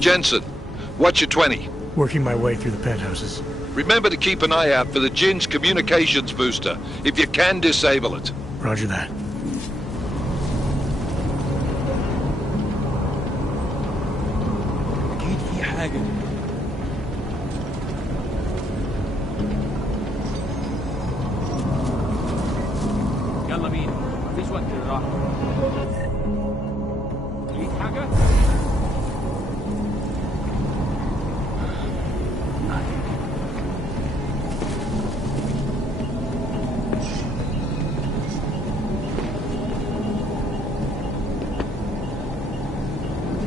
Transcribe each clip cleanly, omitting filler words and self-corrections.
Jensen, what's your 20? Working my way through the penthouses. Remember to keep an eye out for the Jinn's communications booster. If you can, disable it. Roger that. أكيد في حاجة. يلا بينا، مفيش وقت للراحة. تريد حاجة؟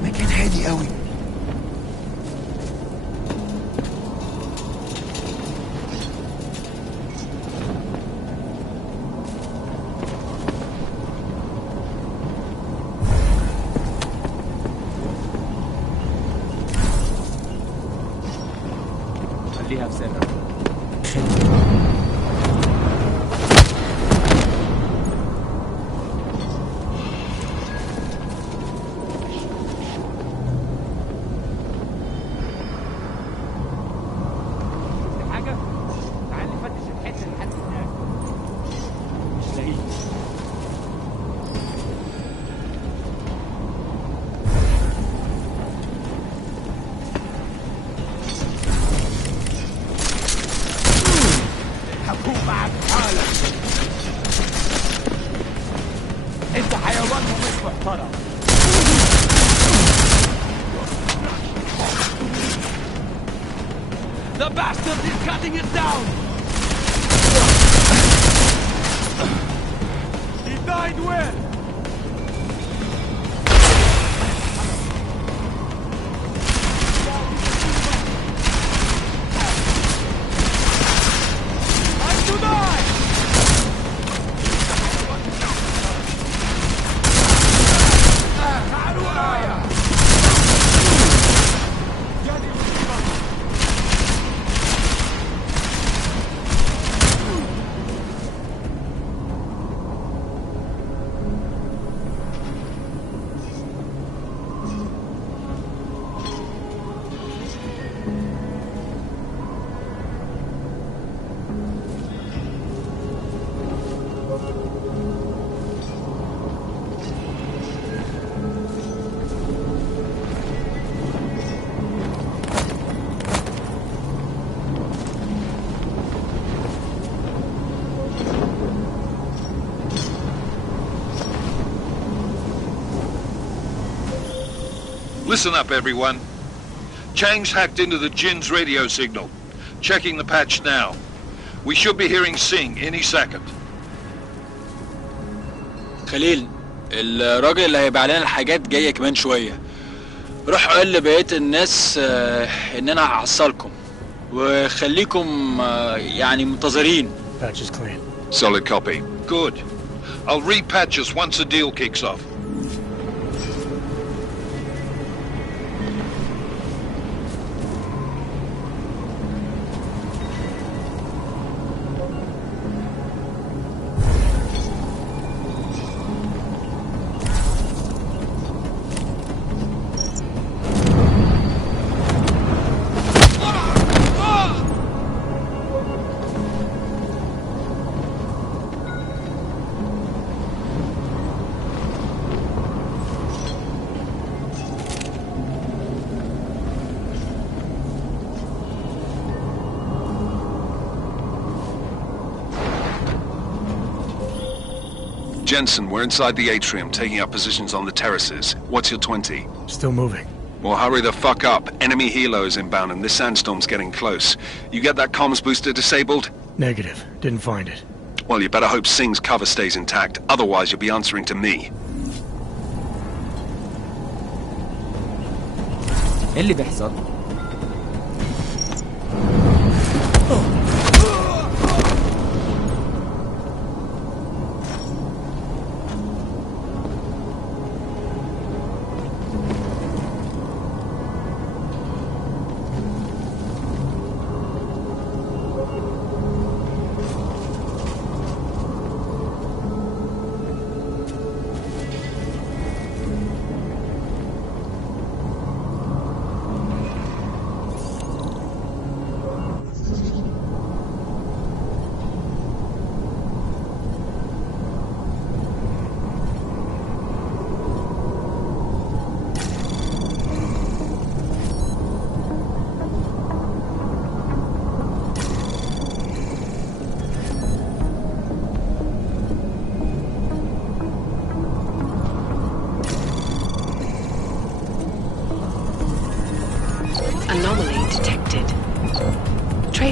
مكان هادي قوي. خليها في سرك. حاجة؟ تعال نفتش الحتة لحد هناك. مش لاقيه. هكون معك حالا. انت حيوان ومش محترم. The bastard is cutting it down! He died well! Time to die! تعالوا ورايا! Listen up, everyone. Chang's hacked into the Jinn's radio signal. Checking the patch now. We should be hearing Singh any second. خليل، الراجل اللي هيبيع لنا الحاجات جاية كمان شوية. روح قول لبقية الناس ان انا هحصلكم وخليكم يعني منتظرين. Patch is clean. Solid copy. Good. I'll repatch us once the deal kicks off. Jensen, we're inside the atrium, taking up positions on the terraces. What's your 20? Still moving. Well, hurry the fuck up. Enemy helo is inbound and this sandstorm's getting close. You get that comms booster disabled? Negative. Didn't find it. Well, you better hope Singh's cover stays intact. Otherwise, you'll be answering to me. ايه اللي بيحصل؟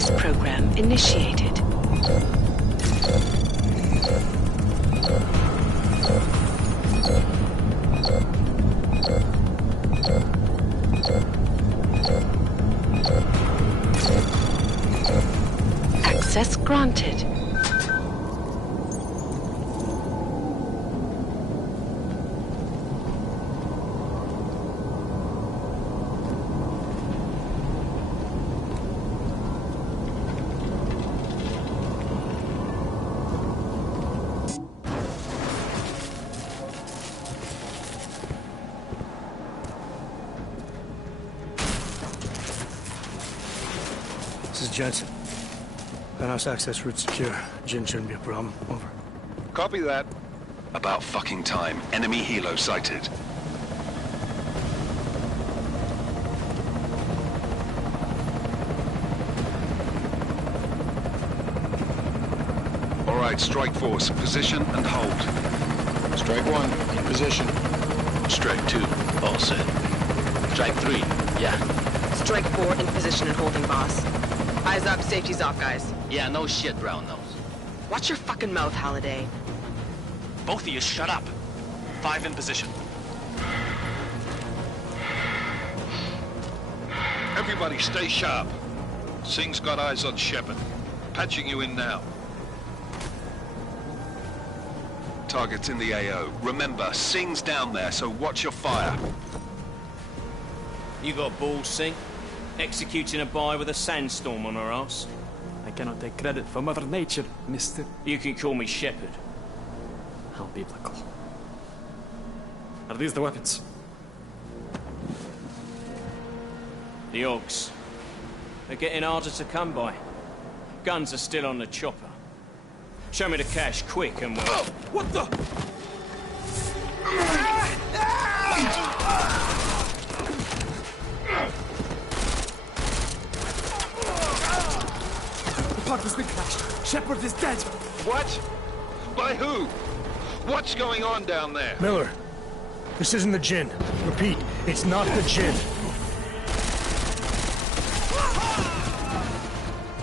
Space program initiated. Access granted. This is Jensen. Penthouse access route secure. Jin shouldn't be a problem. Over. Copy that. About fucking time. Enemy helo sighted. All right, strike force. Position and hold. Strike 1, in position. Strike 2, all set. Strike 3, yeah. Strike 4 in position and holding, boss. Eyes up, safety's off, guys. Yeah, no shit, brown nose. Watch your fucking mouth, Halliday. Both of you shut up. 5 in position. Everybody stay sharp. Singh's got eyes on Shepard. Patching you in now. Target's in the AO. Remember, Singh's down there, so watch your fire. You got balls, Singh? Executing a buy with a sandstorm on her ass? I cannot take credit for Mother Nature, mister. You can call me Shepard. How biblical. Are these the weapons? The Augs. They're getting harder to come by. Guns are still on the chopper. Show me the cash, quick, and we'll... Oh, what the? The pod has been crashed. Shepard is dead. What? By who? What's going on down there? Miller, this isn't the Jinn. Repeat, it's not the Jinn.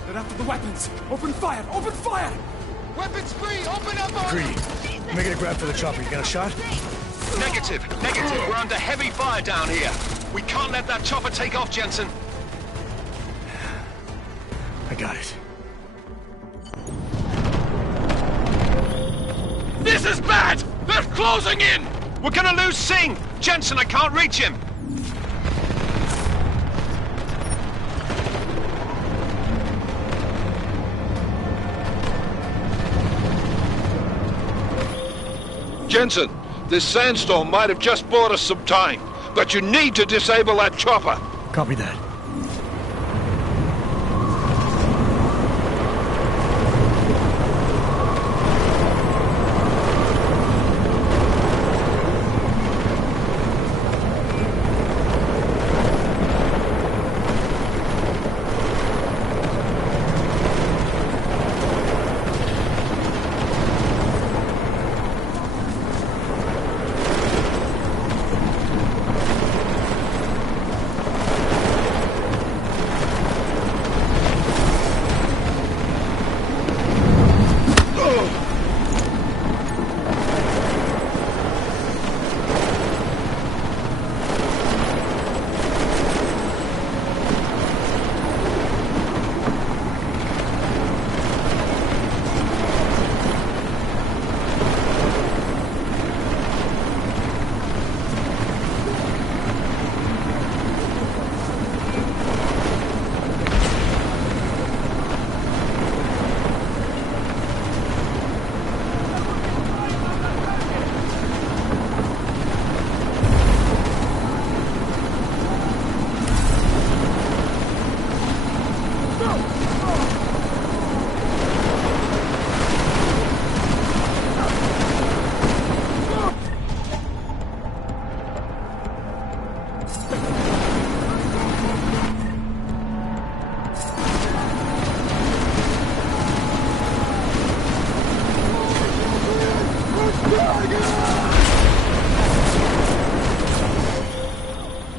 They're after the weapons. Open fire! Open fire! Weapons free! Open up! Greedy, making a grab for the chopper. You got a shot? Negative. We're under heavy fire down here. We can't let that chopper take off, Jensen. I got it. This is bad! They're closing in! We're gonna lose Singh! Jensen, I can't reach him! Jensen, this sandstorm might have just bought us some time, but you need to disable that chopper. Copy that.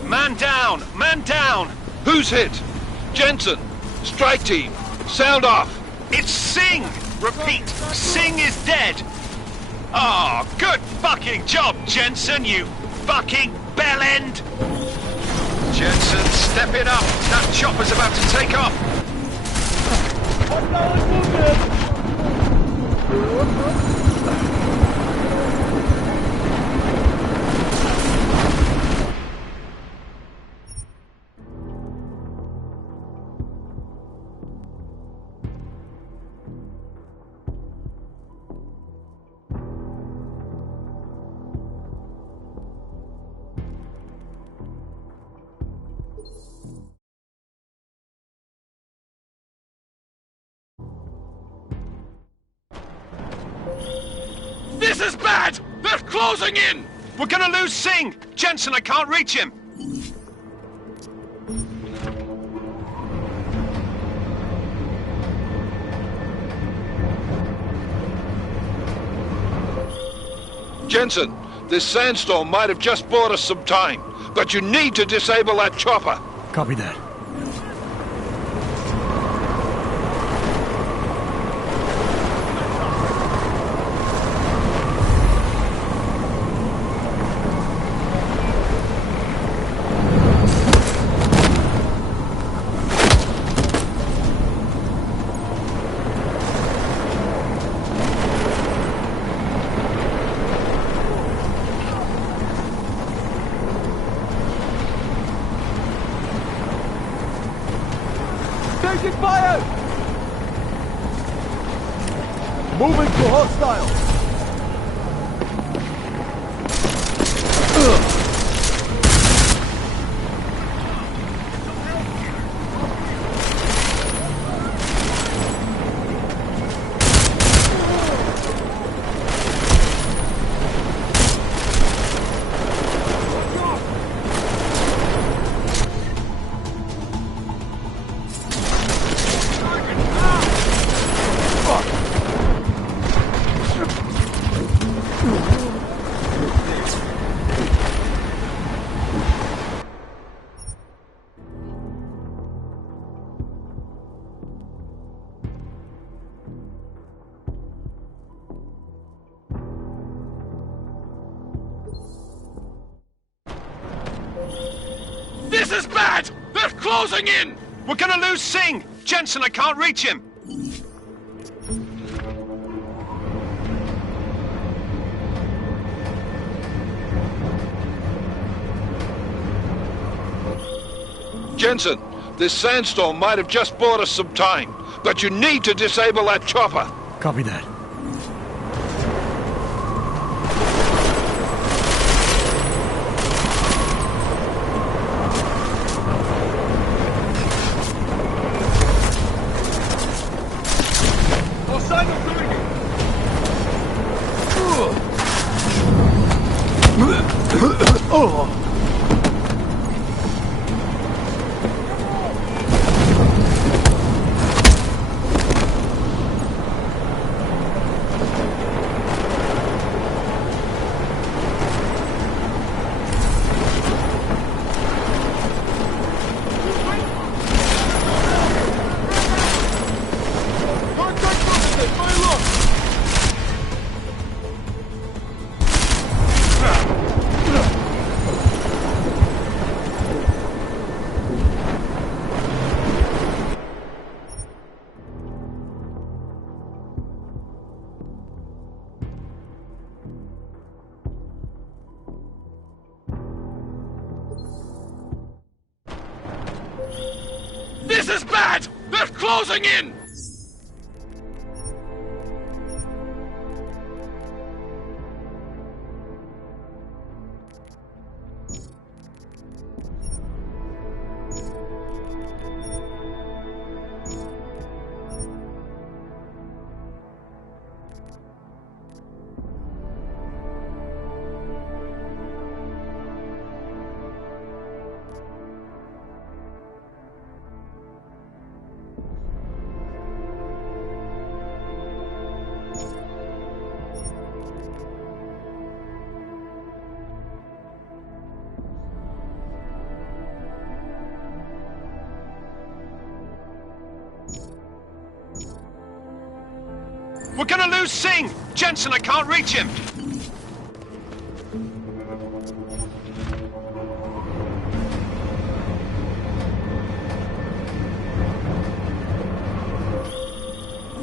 Man down! Man down! Who's hit? Jensen, strike team, Sound off! It's Singh! Repeat, Singh is dead! Oh, good fucking job, Jensen, you fucking bellend! Jensen, step it up! That chopper's about to take off! This is bad! They're closing in! We're gonna lose Singh! Jensen, I can't reach him! Jensen, this sandstorm might have just bought us some time, but you need to disable that chopper. Copy that. Taking fire! Moving to hostile! This is bad! They're closing in! We're gonna lose Singh! Jensen, I can't reach him! Jensen, this sandstorm might have just bought us some time, but you need to disable that chopper. Copy that. This is bad! They're closing in! We're gonna lose Singh! Jensen, I can't reach him!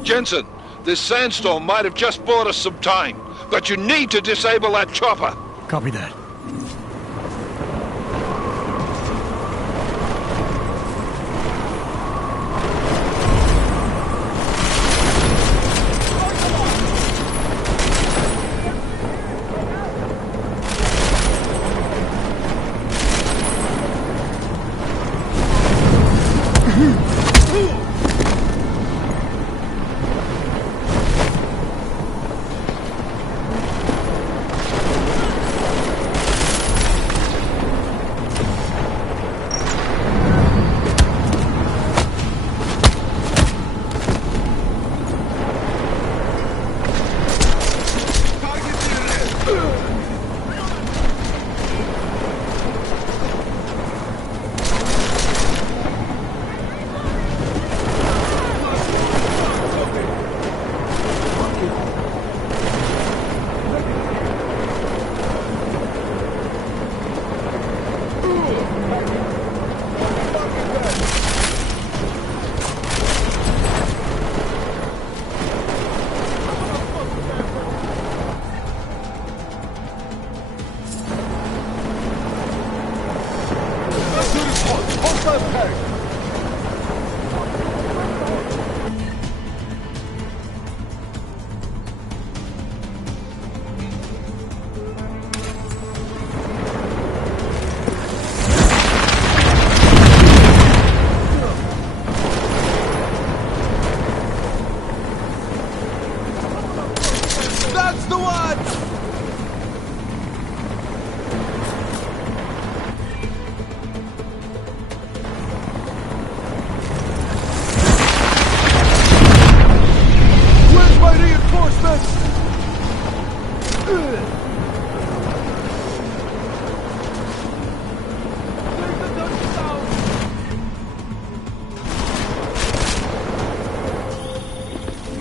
Jensen, this sandstorm might have just bought us some time, but you need to disable that chopper. Copy that.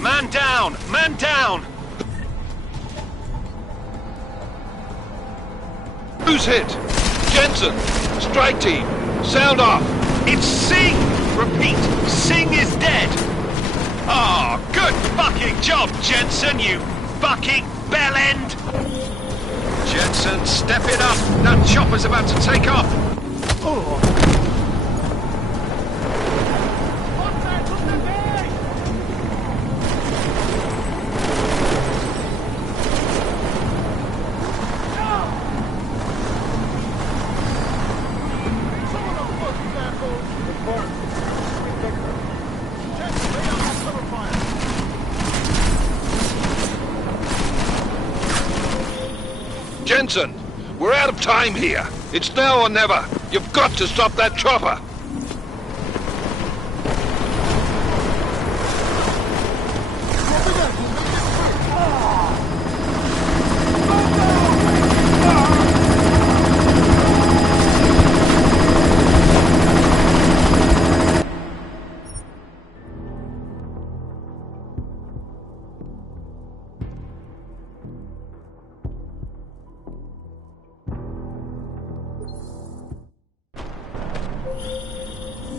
Man down! Man down! Who's hit? Jensen! Strike team! Sound off! It's Singh! Repeat, Singh is dead! Ah, oh, good fucking job, Jensen, you fucking bellend! Jensen, step it up! That chopper's about to take off! Oh. Jensen, we're out of time here. It's now or never. You've got to stop that chopper.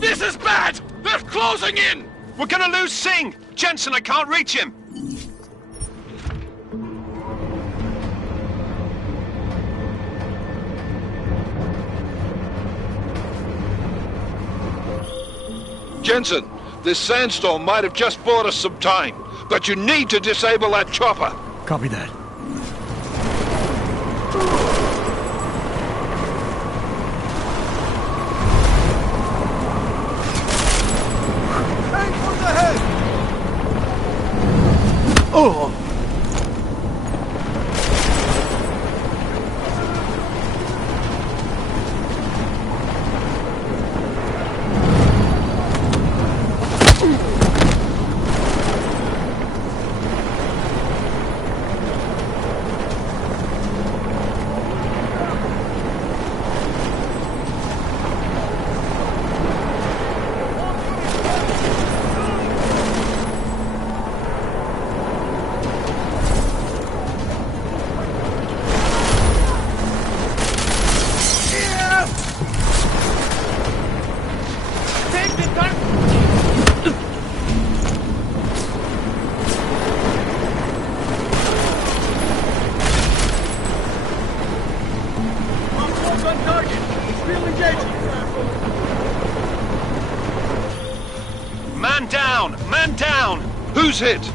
This is bad! They're closing in! We're gonna lose Singh! Jensen, I can't reach him! Jensen, this sandstorm might have just bought us some time, but you need to disable that chopper. Copy that. Oh! Man down! Man down! Who's hit?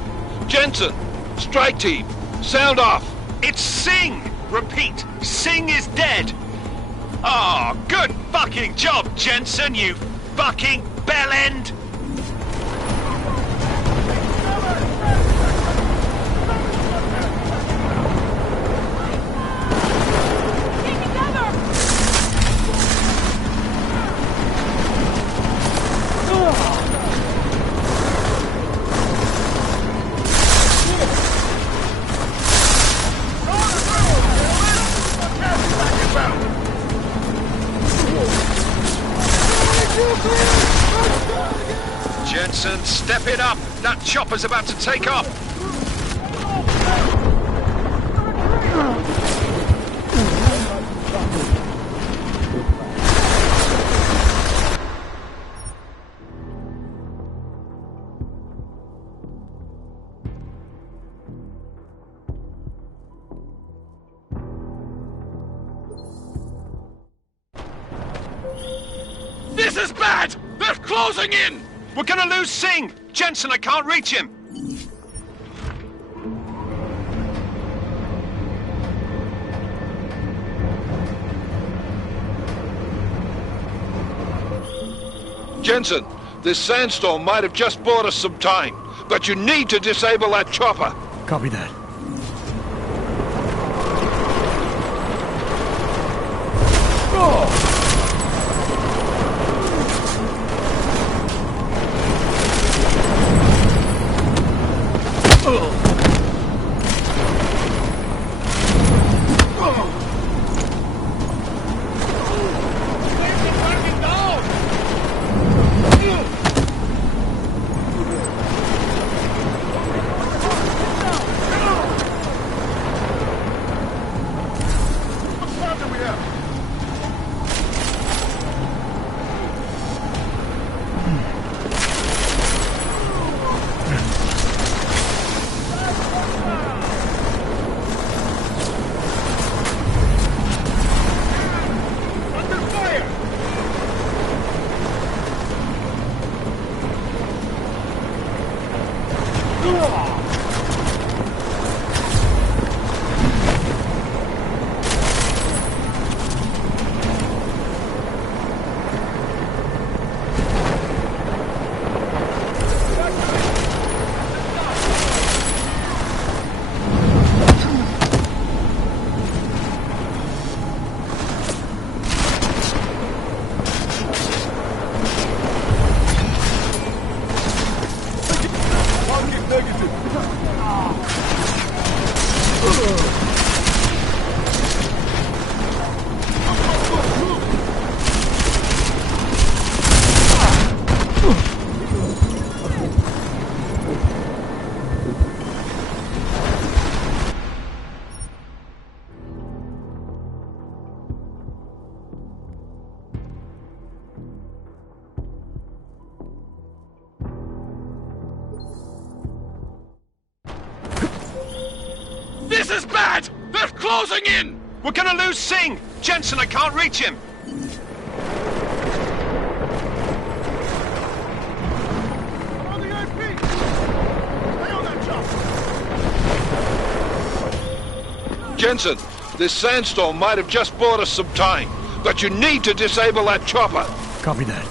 Jensen! Strike team! Sound off! It's Singh! Repeat, Singh is dead! Oh, good fucking job, Jensen, you fucking bellend! Jensen, step it up! That chopper's about to take off! This is bad! They're closing in! We're gonna lose Singh! Jensen, I can't reach him! Jensen, this sandstorm might have just bought us some time, but you need to disable that chopper. Copy that. This is bad! They're closing in! We're gonna lose Singh! Jensen, I can't reach him! Jensen, this sandstorm might have just bought us some time, but you need to disable that chopper. Copy that.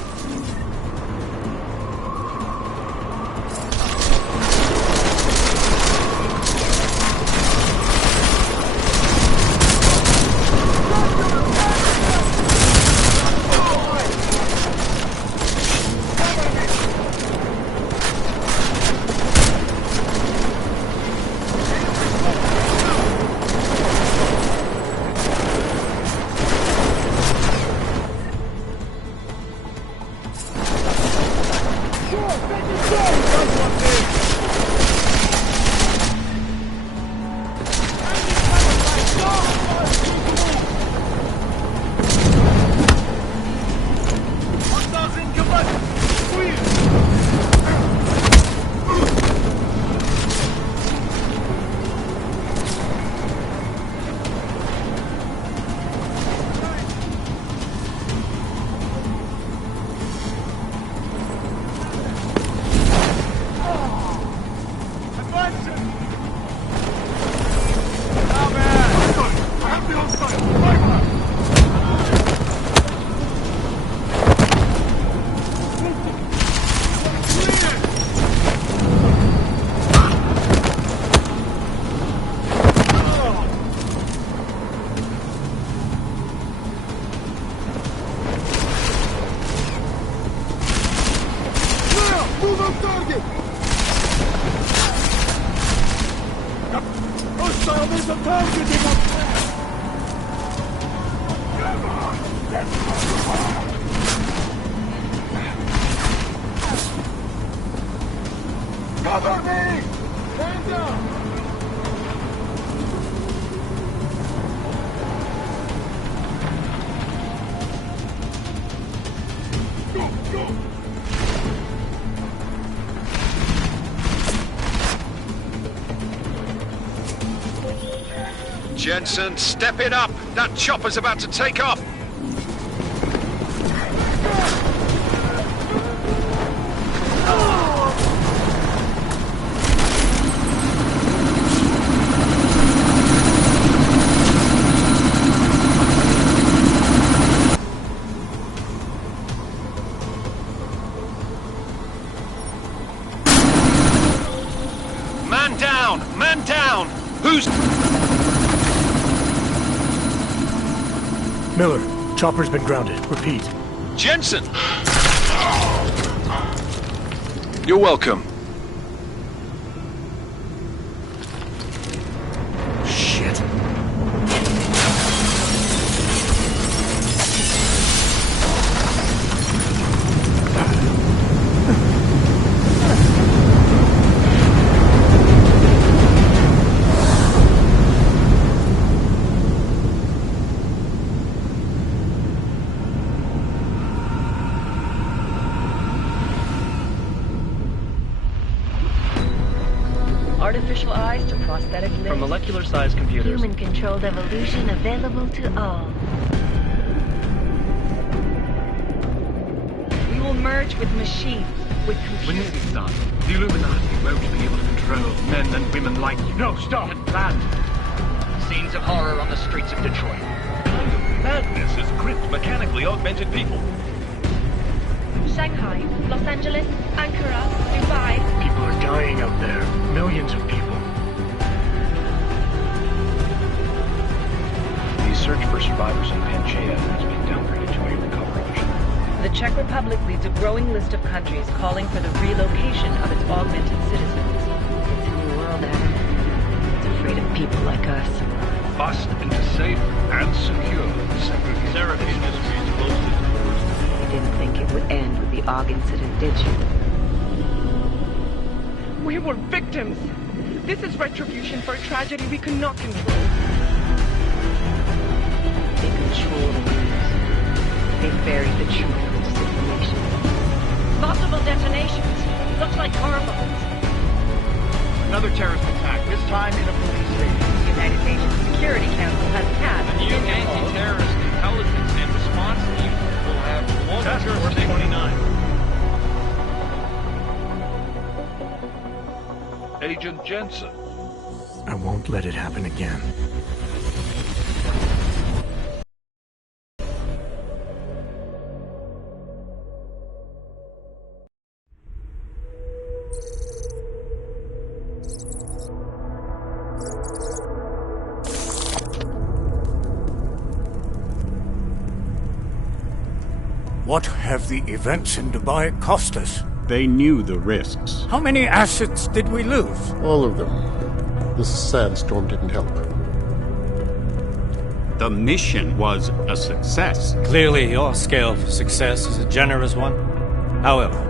Jensen, step it up! That chopper's about to take off! Man down! Man down! Who's... Miller, chopper's been grounded. Repeat. Jensen! You're welcome. Shit. Artificial eyes to prosthetic limbs. From molecular-sized computers. Human-controlled evolution available to all. We will merge with machines, with computers. When this is done, the Illuminati won't be able to control men and women like you. No, stop! And planned. Scenes of horror on the streets of Detroit. Kind of madness has gripped mechanically augmented people. Shanghai, Los Angeles, Ankara, Dubai. People are dying out there. Millions of people. The search for survivors in Pangaea has been downgraded to a recovery mission. The Czech Republic leads a growing list of countries calling for the relocation of its augmented citizens. It's a new world, Adam. It's afraid of people like us. Bust into safe and secure segregation industries closely. You didn't think it would end with the AUG incident, did you? We were victims. This is retribution for a tragedy we could not control. They control the news. They buried the truth with disinformation. Multiple detonations. Looks like hormones. Another terrorist attack, this time in a police station. The United Nations Security Council has passed The new anti-terrorist intelligence and response team will have long Task Force 29. Agent Jensen. I won't let it happen again. What have the events in Dubai cost us? They knew the risks. How many assets did we lose? All of them. This sandstorm didn't help. The mission was a success. Clearly, your scale for success is a generous one. However,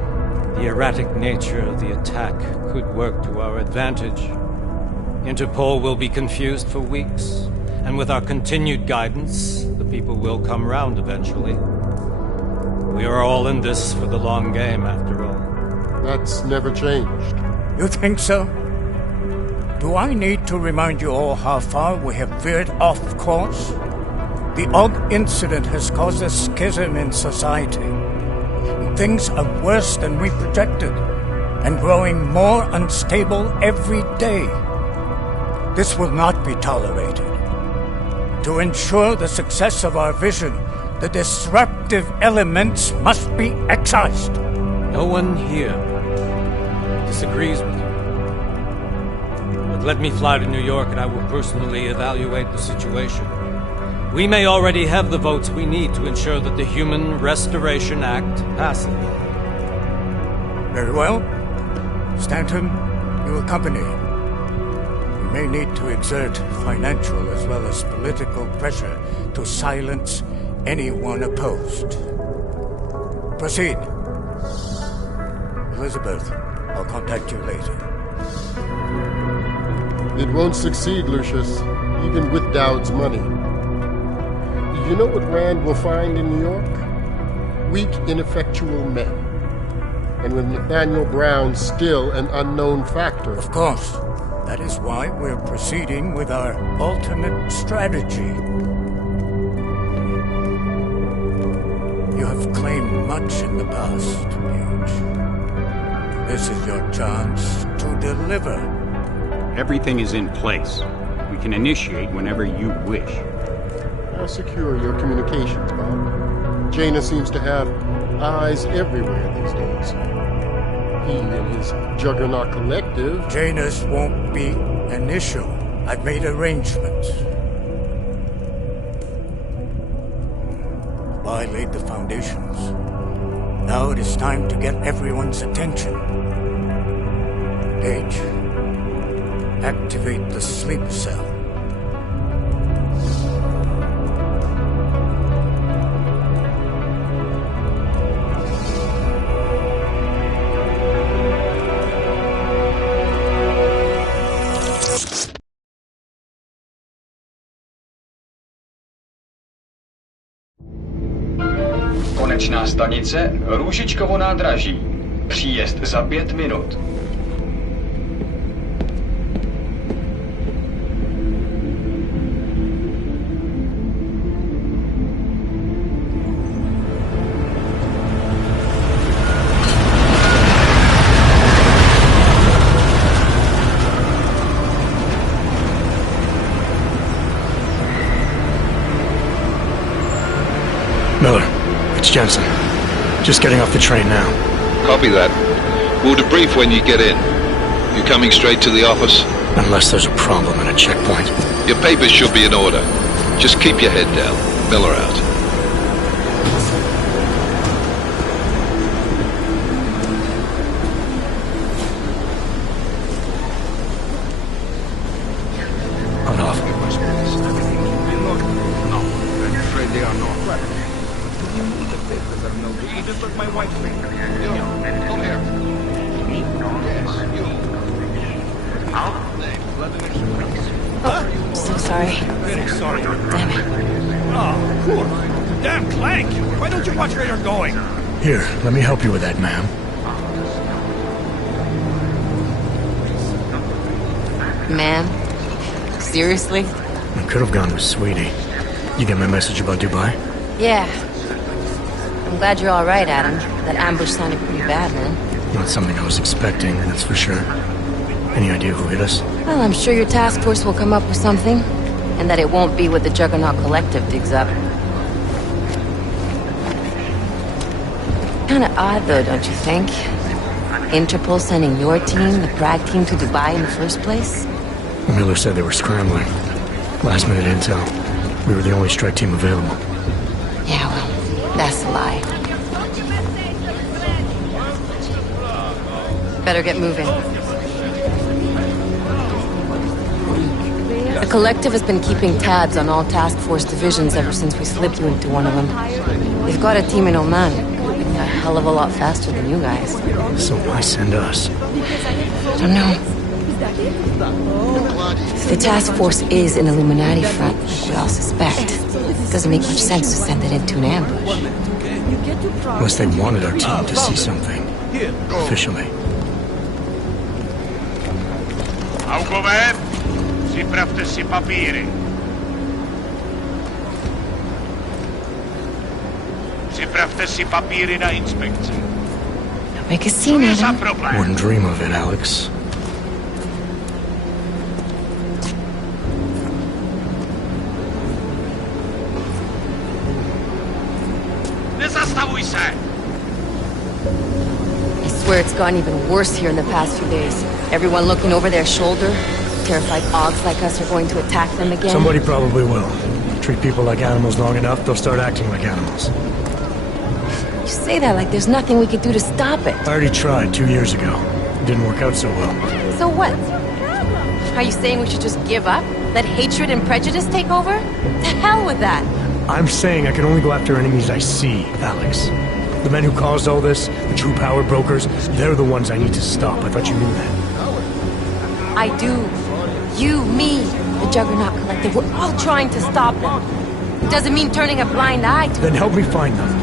the erratic nature of the attack could work to our advantage. Interpol will be confused for weeks, and with our continued guidance, the people will come round eventually. We are all in this for the long game, after all. That's never changed. You think so? Do I need to remind you all how far we have veered off course? The AUG incident has caused a schism in society. Things are worse than we projected, and growing more unstable every day. This will not be tolerated. To ensure the success of our vision, the disruptive elements must be excised. No one here disagrees with you. But let me fly to New York and I will personally evaluate the situation. We may already have the votes we need to ensure that the Human Restoration Act passes. Very well. Stanton, you accompany. We may need to exert financial as well as political pressure to silence anyone opposed. Proceed. Elizabeth, I'll contact you later. It won't succeed, Lucius, even with Dowd's money. You know what Rand will find in New York? Weak, ineffectual men. And with Nathaniel Brown still an unknown factor. Of course. That is why we're proceeding with our alternate strategy. You have claimed much in the past, Page. This is your chance to deliver. Everything is in place. We can initiate whenever you wish. How secure are your communications, Bob? Jaina seems to have eyes everywhere these days. He and his Juggernaut Collective... Janus won't be an issue. I've made arrangements. I laid the foundations. Now it is time to get everyone's attention. Page, activate the sleep cell. Konečná stanice Růžičkovo nádraží. Příjezd za 5 minut. Miller, it's Jensen. Just getting off the train now. Copy that. We'll debrief when you get in. You coming straight to the office? Unless there's a problem at a checkpoint. Your papers should be in order. Just keep your head down. Miller out. Hold off. No, I'm afraid they are not. The papers are no good. You just took my wife's finger. Come here. Yes, you. Oh, so sorry. Very sorry. Damn it. Oh, poor. Damn Clank! Why don't you watch where you're going? Here, let me help you with that, ma'am. Ma'am? Seriously? I could have gone with Sweetie. You get my message about Dubai? Yeah. I'm glad you're all right, Adam. That ambush sounded pretty bad, man. Not something I was expecting, that's for sure. Any idea who hit us? Well, I'm sure your task force will come up with something. And that it won't be what the Juggernaut Collective digs up. Kinda odd, though, don't you think? Interpol sending your team, the Prague team, to Dubai in the first place? Miller said they were scrambling. Last minute intel. We were the only strike team available. Yeah, well, that's a lie. Better get moving. The Collective has been keeping tabs on all task force divisions ever since we slipped you into one of them. They've got a team in Oman. A hell of a lot faster than you guys. So why send us? I don't know. If the task force is an Illuminati front, which we all suspect, it doesn't make much sense to send it into an ambush. Unless they wanted our team to see something. Officially. Augové, připravte si papíry. Připravte si papíry na inspekci. Don't make a scene, Adam. Wouldn't dream of it, Alex. Nezastavuj se! I swear it's gotten even worse here in the past few days. Everyone looking over their shoulder. Terrified Augs like us are going to attack them again. Somebody probably will. Treat people like animals long enough, they'll start acting like animals. You say that like there's nothing we could do to stop it. I already tried 2 years ago. It didn't work out so well. So what? Are you saying we should just give up? Let hatred and prejudice take over? To hell with that! I'm saying I can only go after enemies I see, Alex. The men who caused all this, the true power brokers, they're the ones I need to stop. I thought you knew that. I do. You, me, the Juggernaut Collective, we're all trying to stop them. It doesn't mean turning a blind eye to Then help me find them.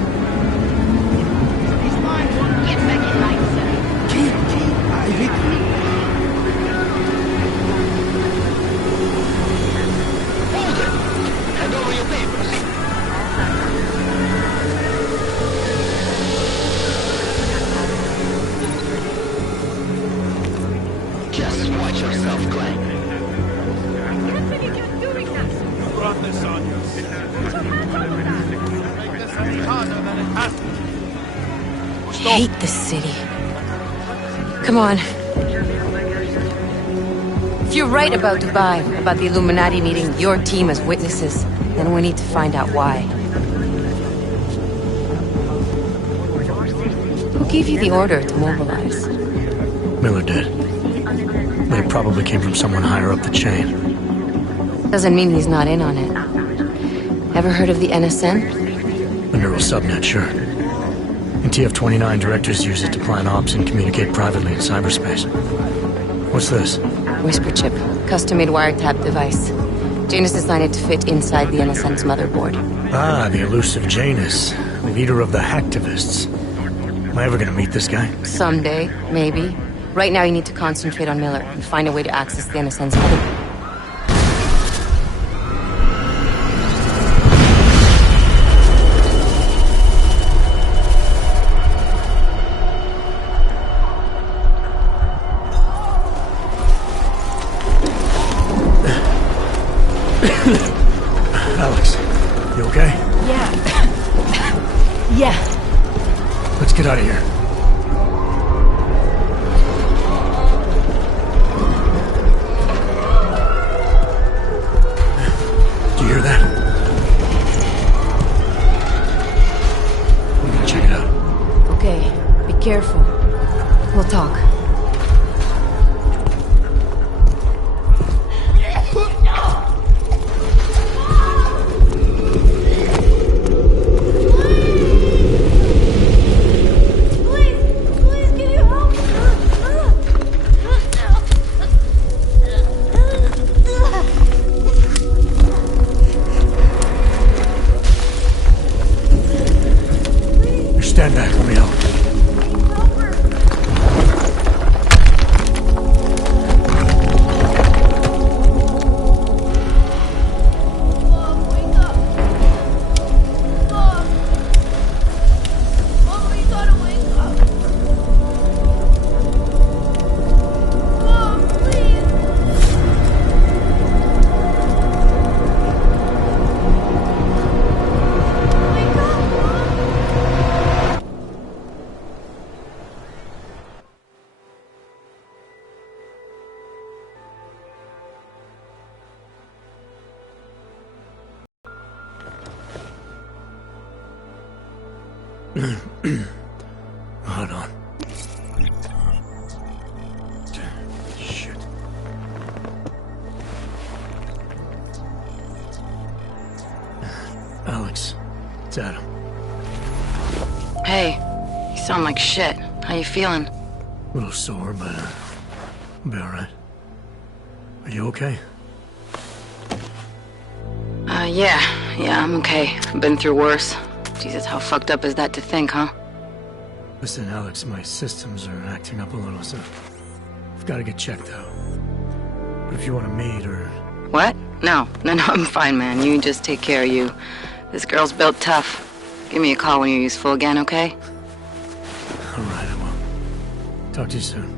Hate this city. Come on. If you're right about Dubai, about the Illuminati needing your team as witnesses, then we need to find out why. Who gave you the order to mobilize? Miller did. But it probably came from someone higher up the chain. Doesn't mean he's not in on it. Ever heard of the NSN? The neural subnet, sure. In TF-29, directors use it to plan ops and communicate privately in cyberspace. What's this? Whisper chip. Custom-made wiretap device. Janus designed it to fit inside the NSN's motherboard. Ah, the elusive Janus. Leader of the hacktivists. Am I ever gonna meet this guy? Someday, maybe. Right now you need to concentrate on Miller and find a way to access the NSN's motherboard. Alex, you okay? Yeah. Yeah. Let's get out of here. Do you hear that? We're gonna check it out. Okay, be careful. We'll talk. Stand back, let me help. Hold on. Shit. Alex, it's Adam. Hey, you sound like shit. How you feeling? A little sore, but I'll be alright. Are you okay? Yeah, I'm okay. I've been through worse. Jesus, how fucked up is that to think, huh? Listen, Alex, my systems are acting up a little, so I've got to get checked out. But if you want to meet or... What? No, I'm fine, man. You just take care of you. This girl's built tough. Give me a call when you're useful again, okay? Alright, I will. Talk to you soon.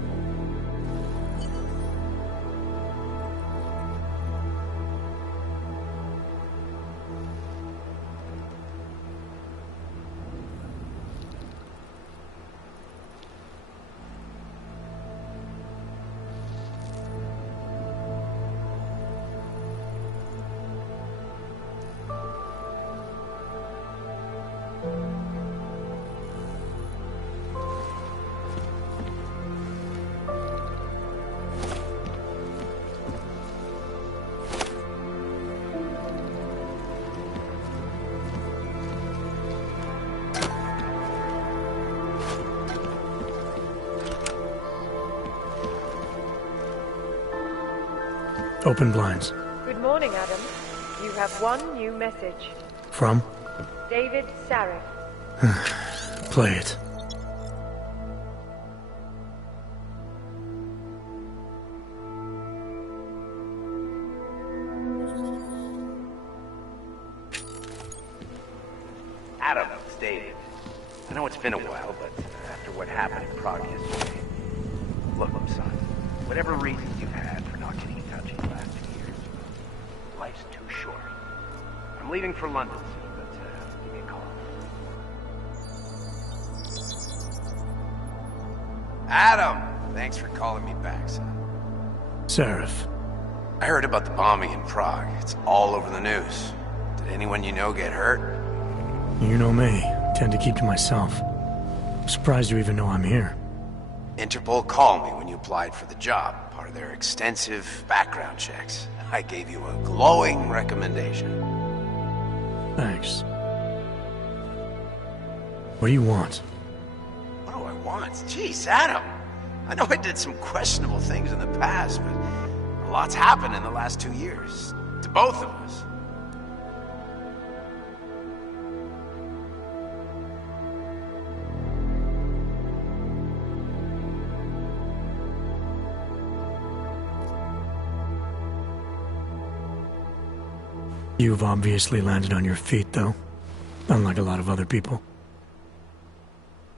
Open blinds. Good morning, Adam. You have one new message. From? David Sarek. Play it. Adam, it's David. I know it's been a while, but after what happened in Prague yesterday... Look, son, whatever reasons you've had for not getting in touch in the last 2 years, life's too short. I'm leaving for London soon, but give me a call. Adam! Thanks for calling me back, son. Seraph. I heard about the bombing in Prague. It's all over the news. Did anyone you know get hurt? You know me. Tend to keep to myself. I'm surprised you even know I'm here. Interpol called me when you applied for the job, part of their extensive background checks. I gave you a glowing recommendation. Thanks. What do you want? What do I want? Jeez, Adam! I know I did some questionable things in the past, but a lot's happened in the last 2 years. To both of us. You've obviously landed on your feet, though. Unlike a lot of other people.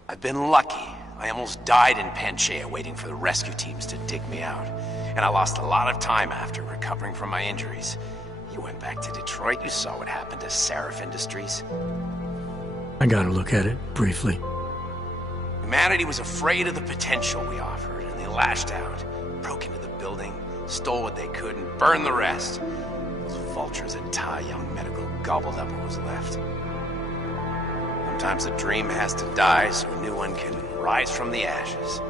I've been lucky. I almost died in Panchaea waiting for the rescue teams to dig me out. And I lost a lot of time after recovering from my injuries. You went back to Detroit, you saw what happened to Seraph Industries. I got a look at it, briefly. Humanity was afraid of the potential we offered, and they lashed out. Broke into the building, stole what they could, and burned the rest. Those vultures at Tai Young Medical gobbled up what was left. Sometimes a dream has to die so a new one can rise from the ashes.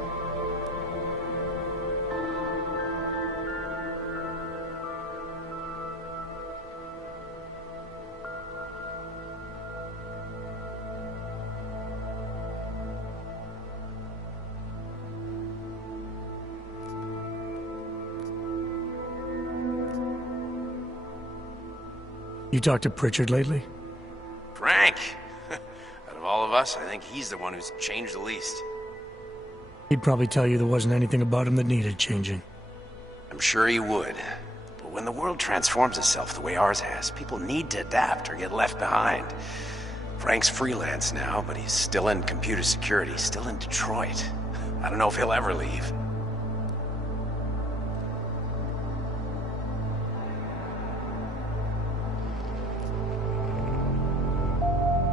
You talked to Pritchard lately? Frank! Out of all of us, I think he's the one who's changed the least. He'd probably tell you there wasn't anything about him that needed changing. I'm sure he would. But when the world transforms itself the way ours has, people need to adapt or get left behind. Frank's freelance now, but he's still in computer security, still in Detroit. I don't know if he'll ever leave.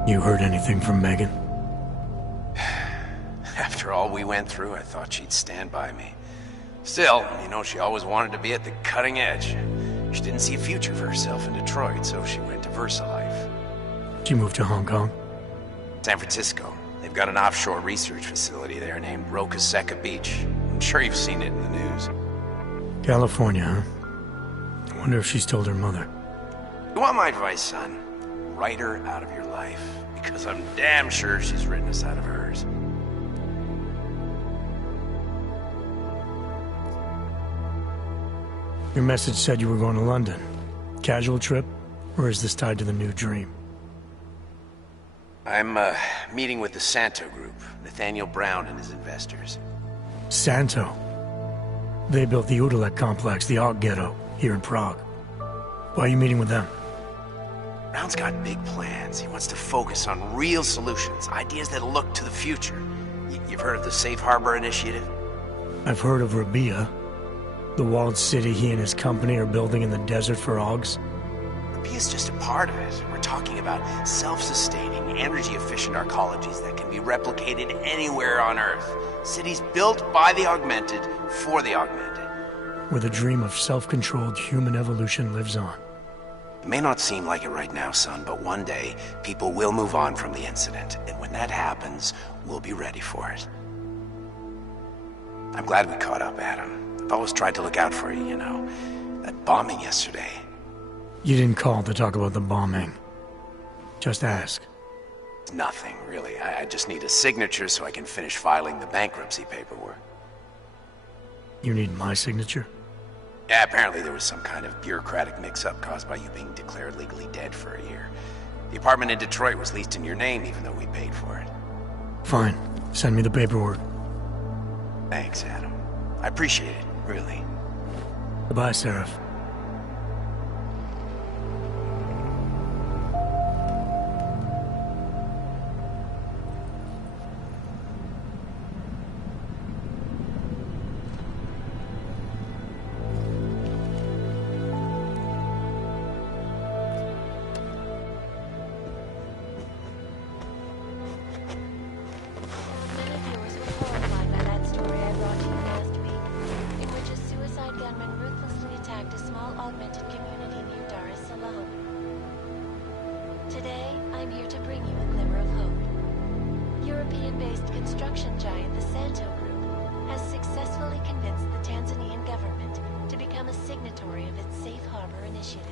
You heard anything from Megan? After all we went through, I thought she'd stand by me. Still, you know, she always wanted to be at the cutting edge. She didn't see a future for herself in Detroit, so she went to VersaLife. She moved to Hong Kong? San Francisco. They've got an offshore research facility there named Roca Seca Beach. I'm sure you've seen it in the news. California, huh? I wonder if she's told her mother. You want my advice, son? Write her out of your life, because I'm damn sure she's written us out of hers. Your message said you were going to London. Casual trip? Or is this tied to the new dream? I'm, meeting with the Santo Group, Nathaniel Brown and his investors. Santo? They built the Udalek complex, the Og Ghetto, here in Prague. Why are you meeting with them? Brown's got big plans. He wants to focus on real solutions, ideas that look to the future. You've heard of the Safe Harbor Initiative? I've heard of Rabia, the walled city he and his company are building in the desert for Augs. Rabia's just a part of it. We're talking about self-sustaining, energy-efficient arcologies that can be replicated anywhere on Earth. Cities built by the augmented, for the augmented. Where the dream of self-controlled human evolution lives on. It may not seem like it right now, son, but one day, people will move on from the incident, and when that happens, we'll be ready for it. I'm glad we caught up, Adam. I've always tried to look out for you, you know. That bombing yesterday. You didn't call to talk about the bombing. Just ask. It's nothing, really. I just need a signature so I can finish filing the bankruptcy paperwork. You need my signature? Yeah, apparently there was some kind of bureaucratic mix-up caused by you being declared legally dead for a year. The apartment in Detroit was leased in your name even though we paid for it. Fine. Send me the paperwork. Thanks, Adam. I appreciate it, really. Goodbye, Seraph. Many viewers were horrified by that story I'm here to bring you a glimmer of hope. European-based construction giant the Santo Group has successfully convinced the Tanzanian government to become a signatory of its Safe Harbor initiative.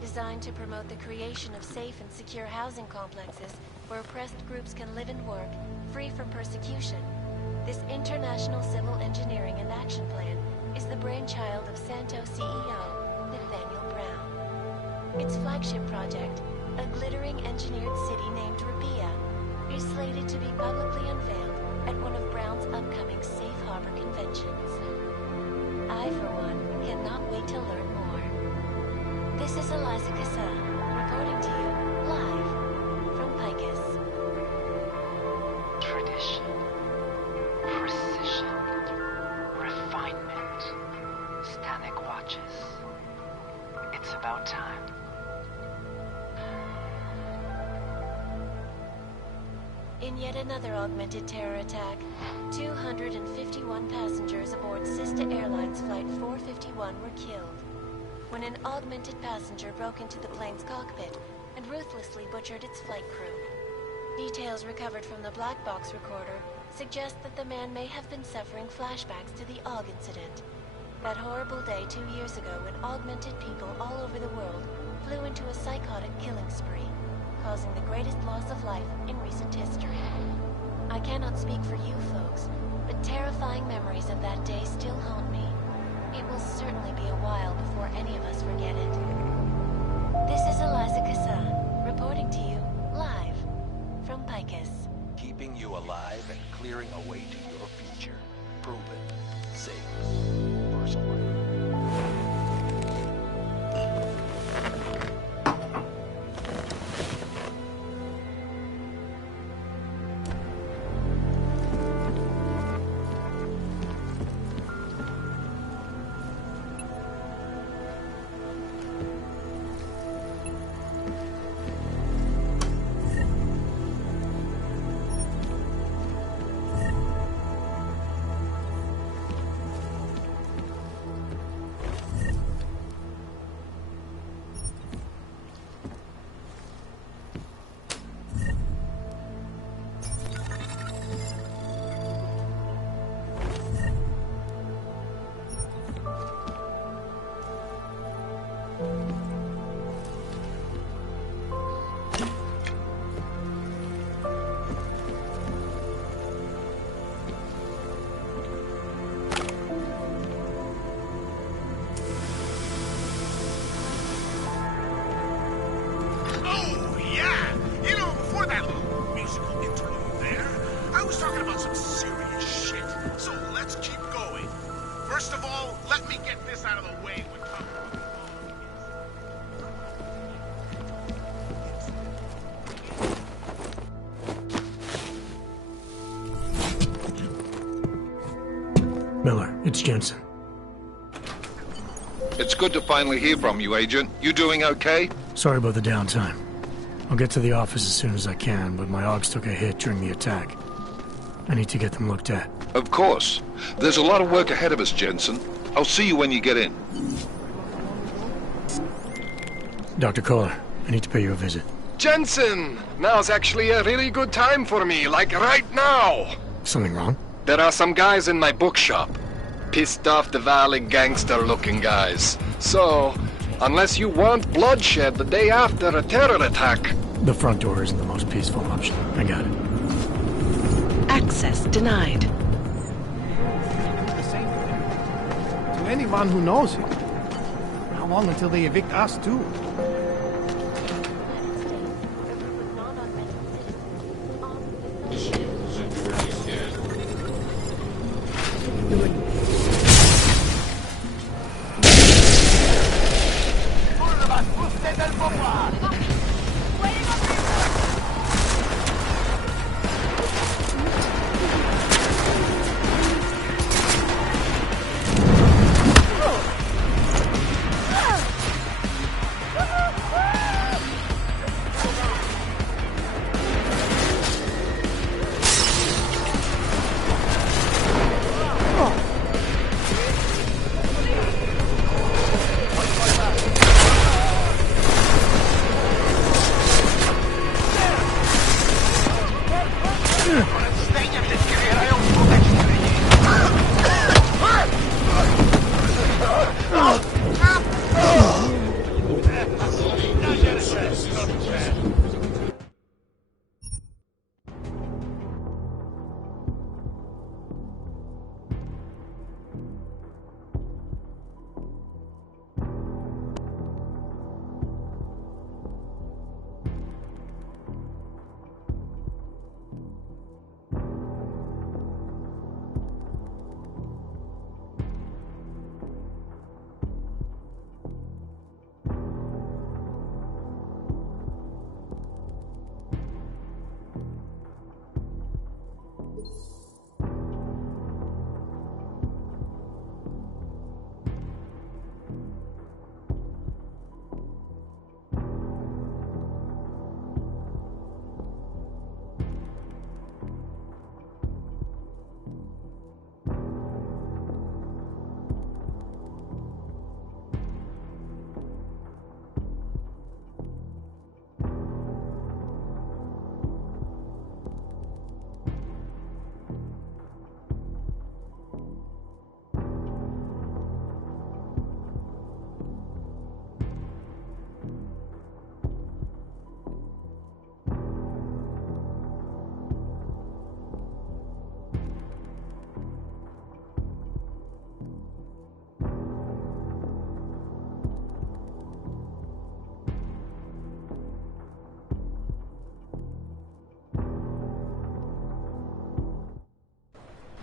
Designed to promote the creation of safe and secure housing complexes where oppressed groups can live and work, free from persecution, this international civil engineering and action plan is the brainchild of Santo CEO, Nathaniel Brown. Its flagship project, a glittering engineered city named Rabia, is slated to be publicly unveiled at one of Brown's upcoming Safe Harbor conventions. I, for one, cannot wait to learn more. This is Eliza Kassa, reporting to you, live, from Picus. Tradition, precision, refinement, Stanek watches. It's about time. In yet another augmented terror attack, 251 passengers aboard Sista Airlines Flight 451 were killed when an augmented passenger broke into the plane's cockpit and ruthlessly butchered its flight crew. Details recovered from the black box recorder suggest that the man may have been suffering flashbacks to the AUG incident. That horrible day 2 years ago when augmented people all over the world flew into a psychotic killing spree, causing the greatest loss of life in recent history. I cannot speak for you folks, but terrifying memories of that day still haunt me. It will certainly be a while before any of us forget it. This is Eliza Kassa, reporting to you, live, from Picus. Keeping you alive and clearing a way to your future. Proven. Safe. Personally. Miller, it's Jensen. It's good to finally hear from you, Agent. You doing okay? Sorry about the downtime. I'll get to the office as soon as I can, but my AUGs took a hit during the attack. I need to get them looked at. Of course. There's a lot of work ahead of us, Jensen. I'll see you when you get in. Dr. Kohler, I need to pay you a visit. Jensen! Now's actually a really good time for me, like right now! Something wrong? There are some guys in my bookshop. Pissed off the Valley gangster-looking guys. So, unless you want bloodshed the day after a terror attack... The front door isn't the most peaceful option. I got it. Access denied. To anyone who knows him. How long until they evict us, too?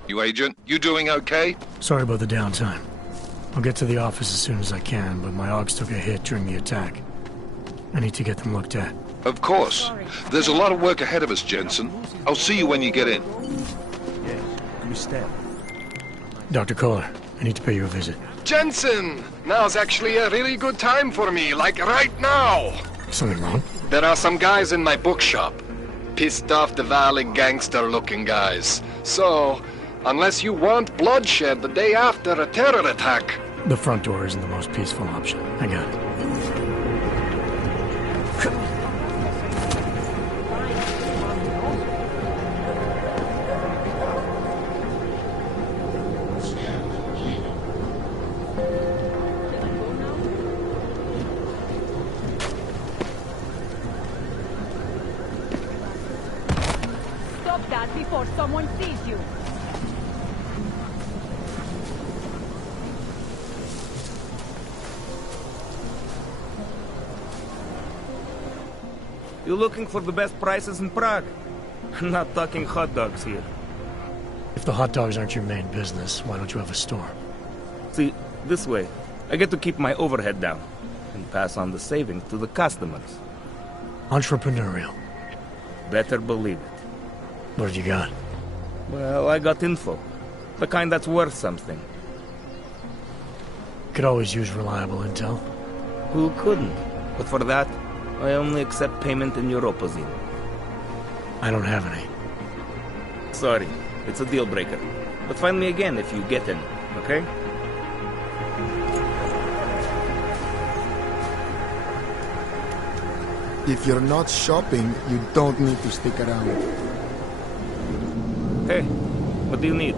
You agent, you doing okay? Sorry about the downtime. I'll get to the office as soon as I can, but my Augs took a hit during the attack. I need to get them looked at. Of course. There's a lot of work ahead of us, Jensen. I'll see you when you get in. Dr. Kohler, I need to pay you a visit. Jensen! Now's actually a really good time for me, like right now! Something wrong? There are some guys in my bookshop. Pissed off the Valley gangster-looking guys. So, unless you want bloodshed the day after a terror attack... The front door isn't the most peaceful option. I got it. Before someone sees you. You looking for the best prices in Prague? Not talking hot dogs here. If the hot dogs aren't your main business, why don't you have a store? See, this way, I get to keep my overhead down and pass on the savings to the customers. Entrepreneurial. Better believe it. What have you got? Well, I got info. The kind that's worth something. Could always use reliable intel. Who couldn't? But for that, I only accept payment in Europozine. I don't have any. Sorry, it's a deal breaker. But find me again if you get any, okay? If you're not shopping, you don't need to stick around. Hey, what do you need?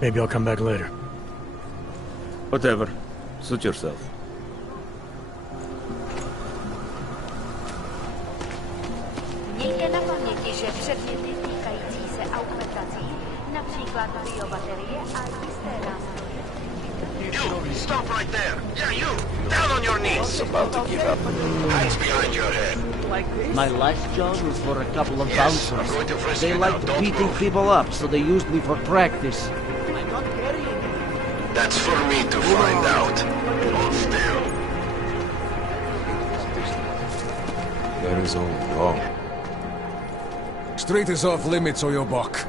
Maybe I'll come back later. Whatever. Suit yourself. Mějte na paměti, že předměty týkající se augmentací, například biobaterie a jisté nástroje. You, stop right there. Yeah, you, down on your knees. About to give up. Hands behind your head. My last job was for a couple of bouncers. They liked beating people up, so they used me for practice. That's for me to find out. Hold still. There is all wrong. Street is off limits, or your buck.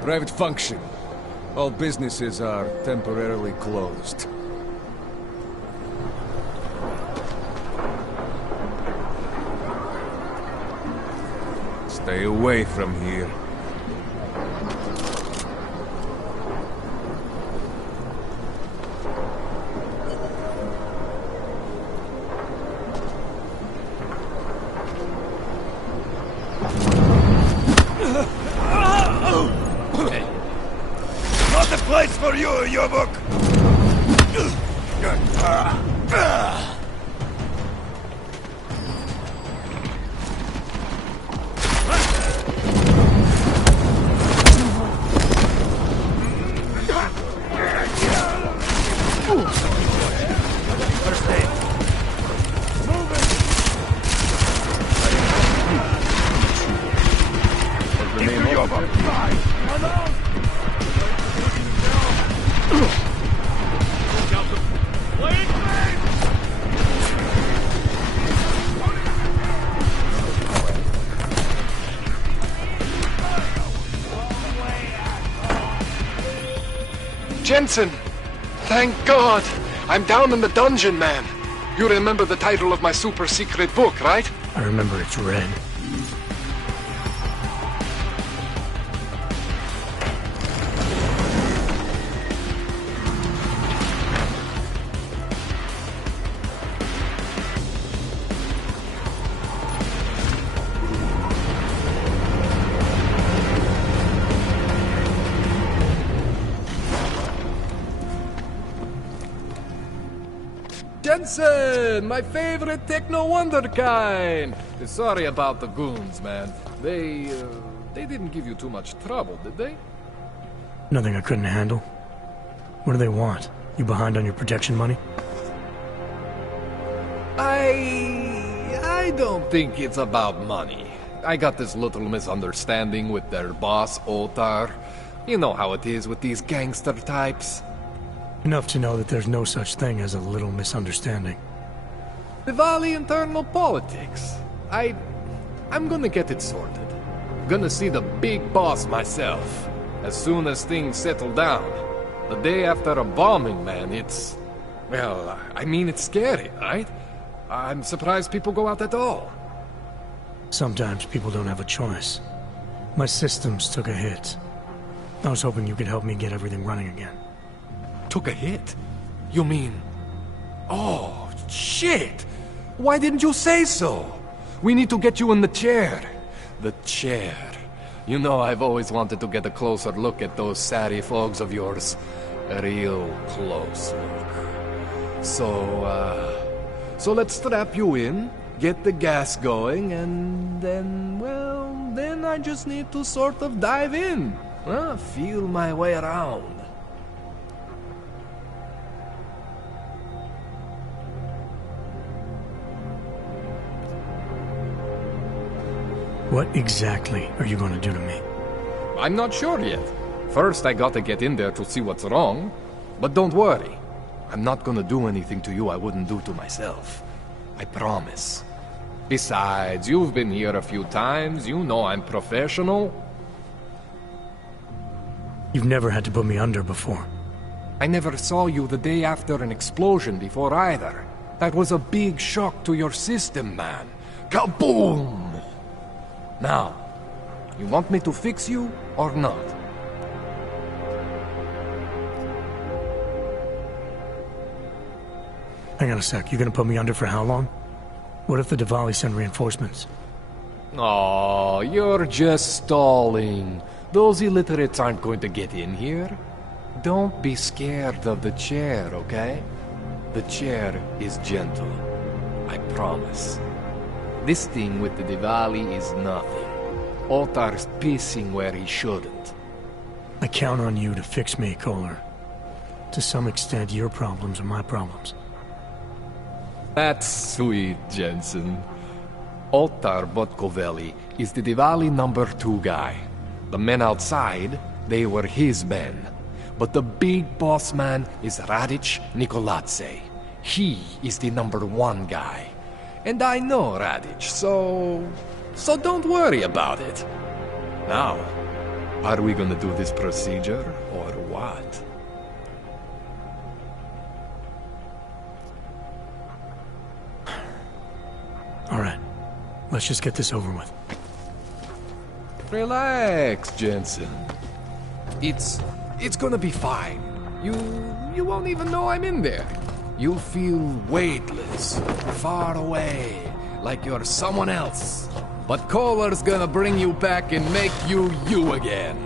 Private function. All businesses are temporarily closed. Stay away from here. Not the place for you, Yobuk! First aid. Move it! What's the name of Yobuk? Jensen! Thank God! I'm down in the dungeon, man. You remember the title of my super secret book, right? I remember it's red. Jensen! My favorite techno-wonder kind! Sorry about the goons, man. They didn't give you too much trouble, did they? Nothing I couldn't handle. What do they want? You behind on your protection money? I don't think it's about money. I got this little misunderstanding with their boss, Otar. You know how it is with these gangster types. Enough to know that there's no such thing as a little misunderstanding. Diwali internal politics. I'm gonna get it sorted. Gonna see the big boss myself. As soon as things settle down. The day after a bombing, man, it's... Well, I mean, it's scary, right? I'm surprised people go out at all. Sometimes people don't have a choice. My systems took a hit. I was hoping you could help me get everything running again. Took a hit? You mean... Oh, shit! Why didn't you say so? We need to get you in the chair. The chair. You know I've always wanted to get a closer look at those satty fogs of yours. A real close look. So let's strap you in, get the gas going, and then, well, then I just need to sort of dive in. Feel my way around. What exactly are you going to do to me? I'm not sure yet. First, I gotta get in there to see what's wrong. But don't worry. I'm not gonna do anything to you I wouldn't do to myself. I promise. Besides, you've been here a few times. You know I'm professional. You've never had to put me under before. I never saw you the day after an explosion before either. That was a big shock to your system, man. Kaboom! Now, you want me to fix you or not? Hang on a sec, you gonna put me under for how long? What if the Diwali send reinforcements? Oh, you're just stalling. Those illiterates aren't going to get in here. Don't be scared of the chair, okay? The chair is gentle. I promise. This thing with the Diwali is nothing. Otar's pissing where he shouldn't. I count on you to fix me, Kohler. To some extent, your problems are my problems. That's sweet, Jensen. Otar Botkoveli is the Diwali #2 guy. The men outside, they were his men. But the big boss man is Radic Nikoladze. He is the #1 guy. And I know Radic, so don't worry about it. Now, are we gonna do this procedure, or what? All right, let's just get this over with. Relax, Jensen. It's gonna be fine. You won't even know I'm in there. You'll feel weightless, far away, like you're someone else. But Kohler's gonna bring you back and make you you again.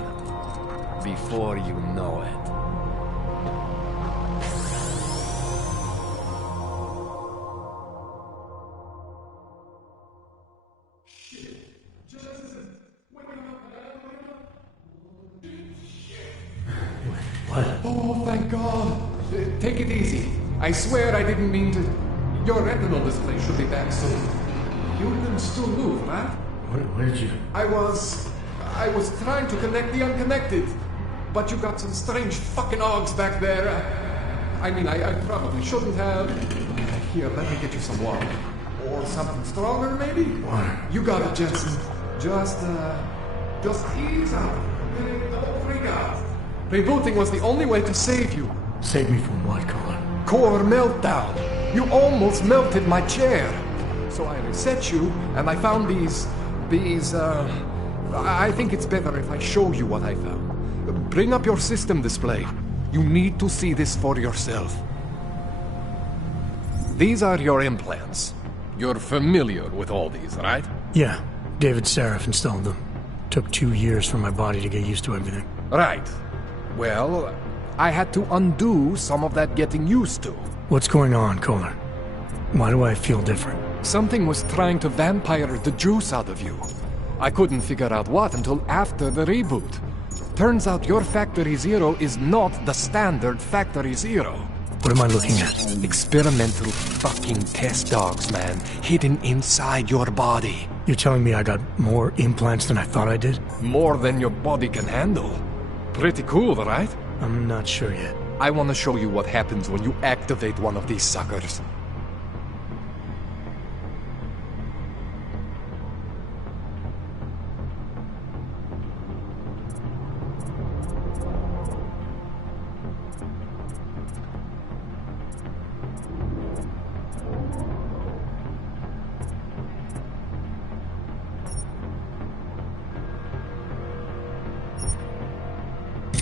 Before you know it. What? Oh, thank God. Take it easy. I swear I didn't mean to... Your retinal display should be back soon. You can still move, right? Where did you... I was trying to connect the unconnected. But you got some strange fucking ogs back there. I mean, I probably shouldn't have. Here, let me get you some water. Or something stronger, maybe? Water? You got it, Jensen. Just ease up. Don't freak out. Rebooting was the only way to save you. Save me from what, Kohler? Core meltdown. You almost melted my chair. So I reset you, and I found these... I think it's better if I show you what I found. Bring up your system display. You need to see this for yourself. These are your implants. You're familiar with all these, right? Yeah, David Seraph installed them. Took 2 years for my body to get used to everything. Right. Well, I had to undo some of that getting used to. What's going on, Kohler? Why do I feel different? Something was trying to vampire the juice out of you. I couldn't figure out what until after the reboot. Turns out your Factory Zero is not the standard Factory Zero. What am I looking at? Experimental fucking test dogs, man. Hidden inside your body. You're telling me I got more implants than I thought I did? More than your body can handle. Pretty cool, right? I'm not sure yet. I want to show you what happens when you activate one of these suckers.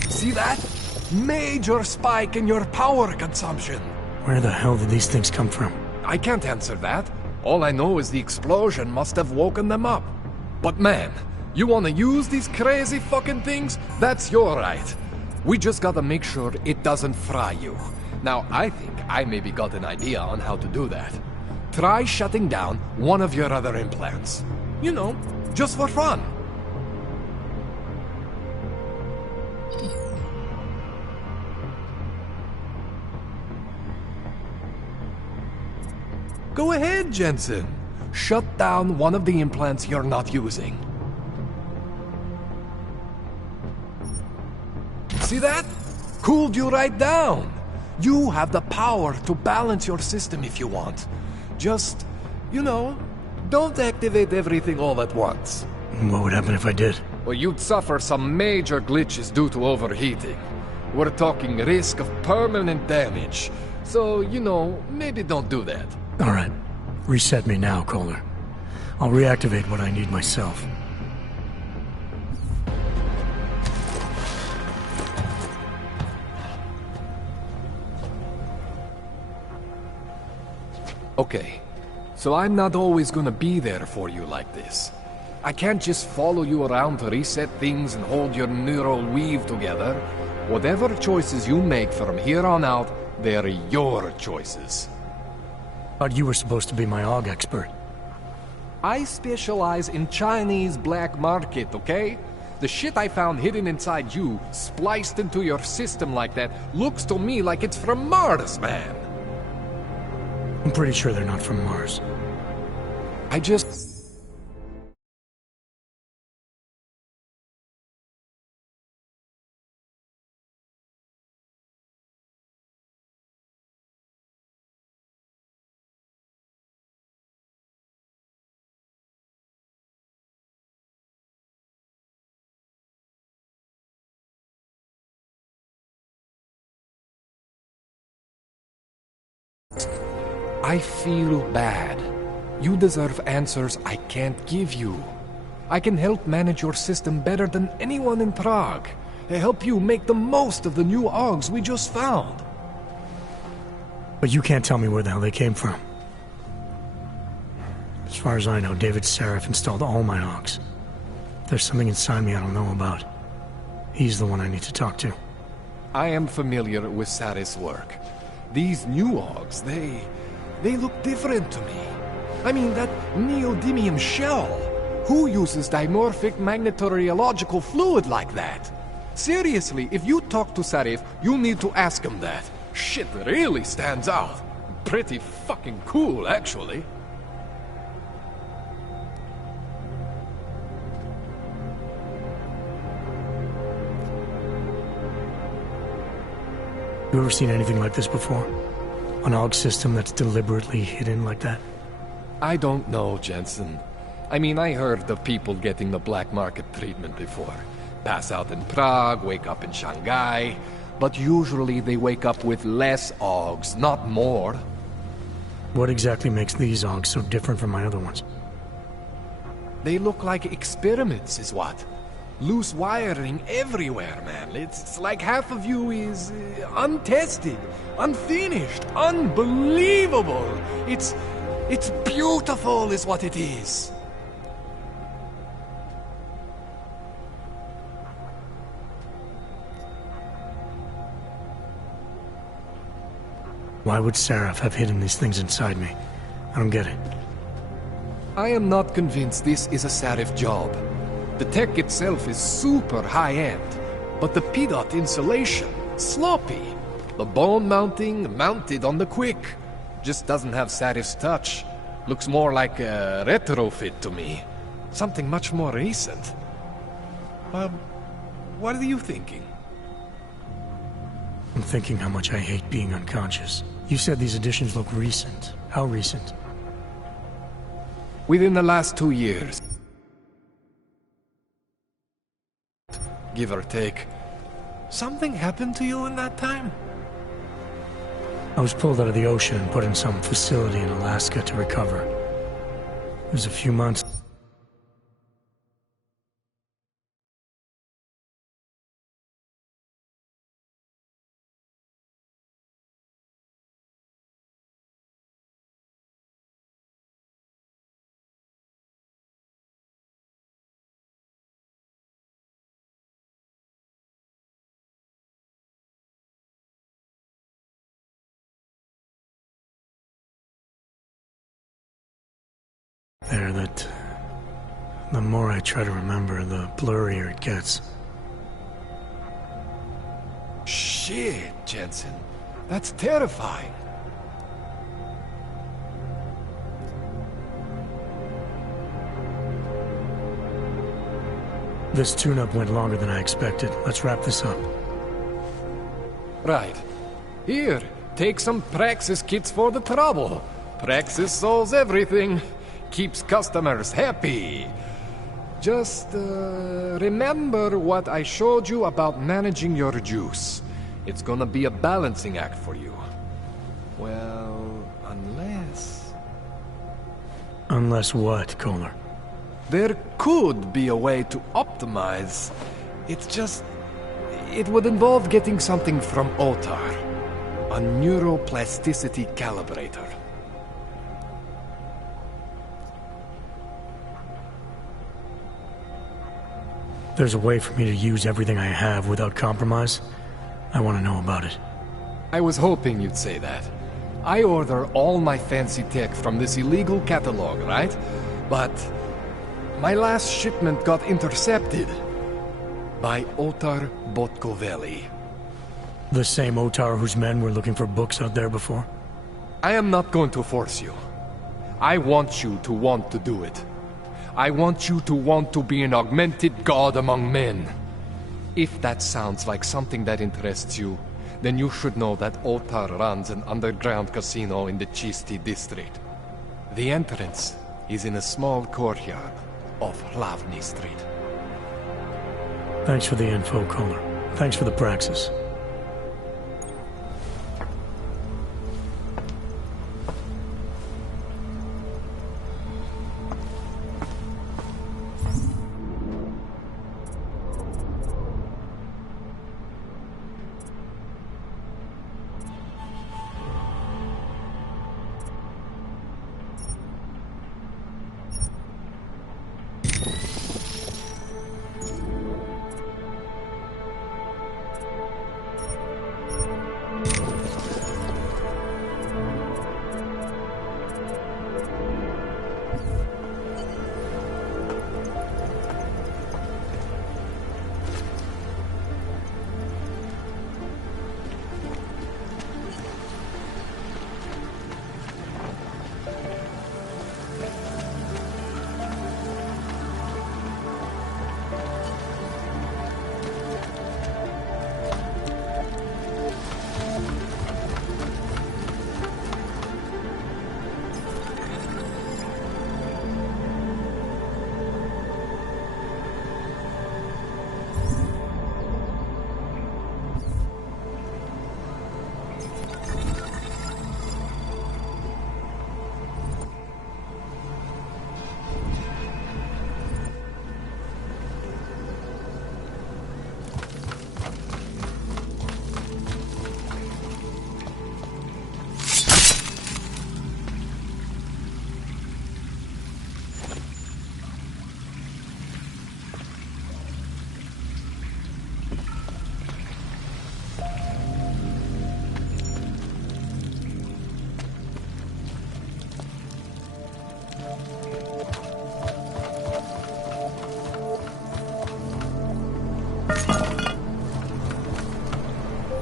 See that? Major spike in your power consumption. Where the hell did these things come from? I can't answer that. All I know is the explosion must have woken them up. But man, you want to use these crazy fucking things? That's your right. We just gotta make sure it doesn't fry you. Now, I think I maybe got an idea on how to do that. Try shutting down one of your other implants. You know, just for fun. Go ahead, Jensen. Shut down one of the implants you're not using. See that? Cooled you right down. You have the power to balance your system if you want. Just, you know, don't activate everything all at once. What would happen if I did? Well, you'd suffer some major glitches due to overheating. We're talking risk of permanent damage. So, you know, maybe don't do that. All right. Reset me now, Kohler. I'll reactivate what I need myself. Okay. So I'm not always gonna be there for you like this. I can't just follow you around to reset things and hold your neural weave together. Whatever choices you make from here on out, they're your choices. Thought you were supposed to be my AUG expert. I specialize in Chinese black market, okay? The shit I found hidden inside you, spliced into your system like that, looks to me like it's from Mars, man. I'm pretty sure they're not from Mars. I just... I feel bad. You deserve answers I can't give you. I can help manage your system better than anyone in Prague. Help you make the most of the new AUGs we just found. But you can't tell me where the hell they came from. As far as I know, David Sarif installed all my AUGs. There's something inside me I don't know about. He's the one I need to talk to. I am familiar with Sarif's work. These new AUGs, they look different to me. I mean, that neodymium shell. Who uses dimorphic magnetorheological fluid like that? Seriously, if you talk to Sarif, you need to ask him that. Shit really stands out. Pretty fucking cool, actually. You ever seen anything like this before? An AUG system that's deliberately hidden like that? I don't know, Jensen. I mean, I heard of people getting the black market treatment before. Pass out in Prague, wake up in Shanghai. But usually they wake up with less AUGs, not more. What exactly makes these AUGs so different from my other ones? They look like experiments, is what? Loose wiring everywhere, man. It's like half of you is untested, unfinished, unbelievable. It's beautiful is what it is. Why would Sarif have hidden these things inside me? I don't get it. I am not convinced this is a Sarif job. The tech itself is super high-end. But the PDOT insulation, sloppy. The bone mounting, mounted on the quick. Just doesn't have Sarif's touch. Looks more like a retrofit to me. Something much more recent. What are you thinking? I'm thinking how much I hate being unconscious. You said these additions look recent. How recent? Within the last 2 years. Give or take. Something happened to you in that time? I was pulled out of the ocean and put in some facility in Alaska to recover. It was a few months. There, that... The more I try to remember, the blurrier it gets. Shit, Jensen. That's terrifying. This tune-up went longer than I expected. Let's wrap this up. Right. Here, take some Praxis kits for the trouble. Praxis solves everything. Keeps customers happy. Just, remember what I showed you about managing your juice. It's gonna be a balancing act for you. Well, unless... Unless what, Kohler? There could be a way to optimize. It's just... It would involve getting something from Otar. A neuroplasticity calibrator. There's a way for me to use everything I have without compromise? I want to know about it. I was hoping you'd say that. I order all my fancy tech from this illegal catalog, right? But my last shipment got intercepted by Otar Botkoveli. The same Otar whose men were looking for books out there before? I am not going to force you. I want you to want to do it. I want you to want to be an augmented god among men. If that sounds like something that interests you, then you should know that Otar runs an underground casino in the Chisti district. The entrance is in a small courtyard off Hlavny Street. Thanks for the info, Kohler. Thanks for the praxis.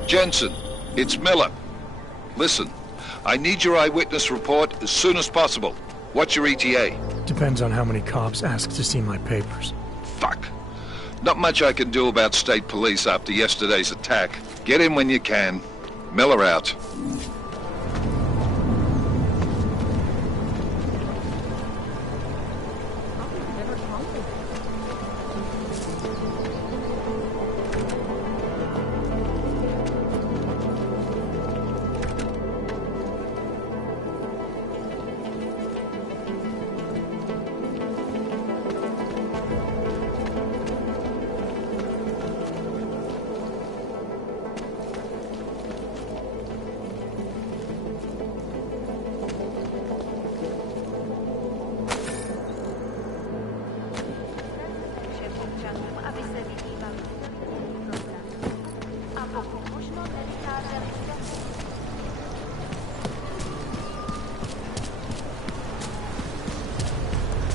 Jensen, it's Miller. Listen, I need your eyewitness report as soon as possible. What's your ETA? Depends on how many cops ask to see my papers. Fuck. Not much I can do about state police after yesterday's attack. Get in when you can. Miller out.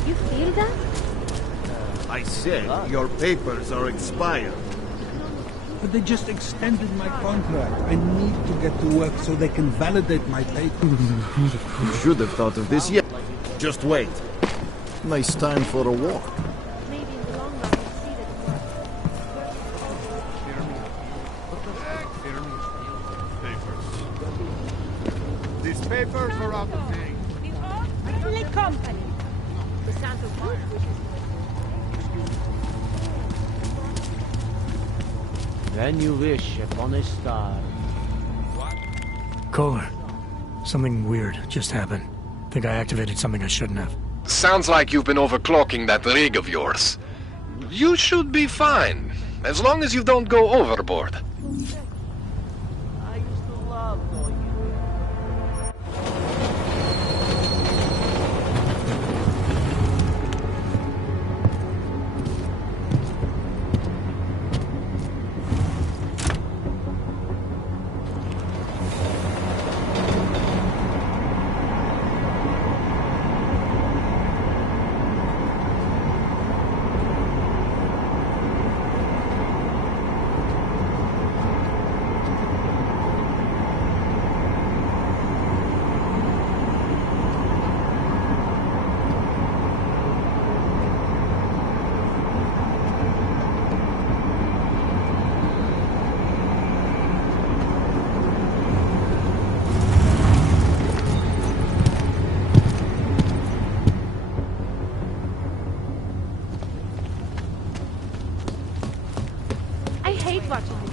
You feel that? I said your papers are expired. But they just extended my contract. I need to get to work so they can validate my papers. You should have thought of this yet. Just wait. Nice time for a walk. These papers are out of date. Only company. The Santo Group, which is When you wish upon a star. Kohler, something weird just happened. Think I activated something I shouldn't have. Sounds like you've been overclocking that rig of yours. You should be fine, as long as you don't go overboard. I used to love going I hate watching this.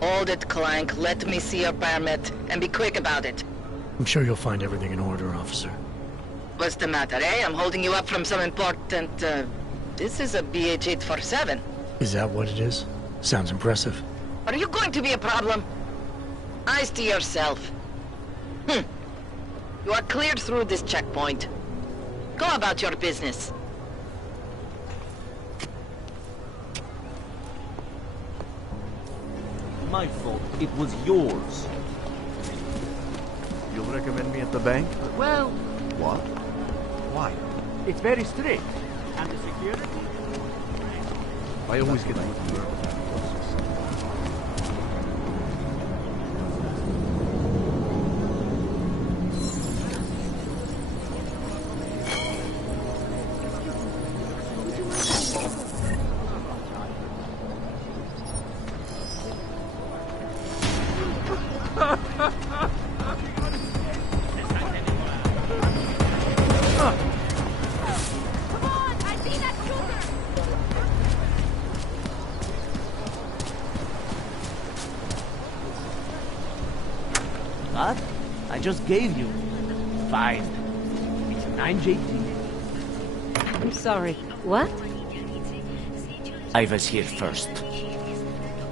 Hold it, Clank. Let me see your permit, and be quick about it. I'm sure you'll find everything in order, officer. What's the matter, eh? I'm holding you up from some important, This is a BH-847. Is that what it is? Sounds impressive. Are you going to be a problem? Eyes to yourself. You are cleared through this checkpoint. Go about your business. My fault. It was yours. You'll recommend me at the bank? Well, What? Why? it's very strict. And the security? I always get nervous. What? I just gave you. Fine. It's 9JT. I'm sorry. What? I was here first.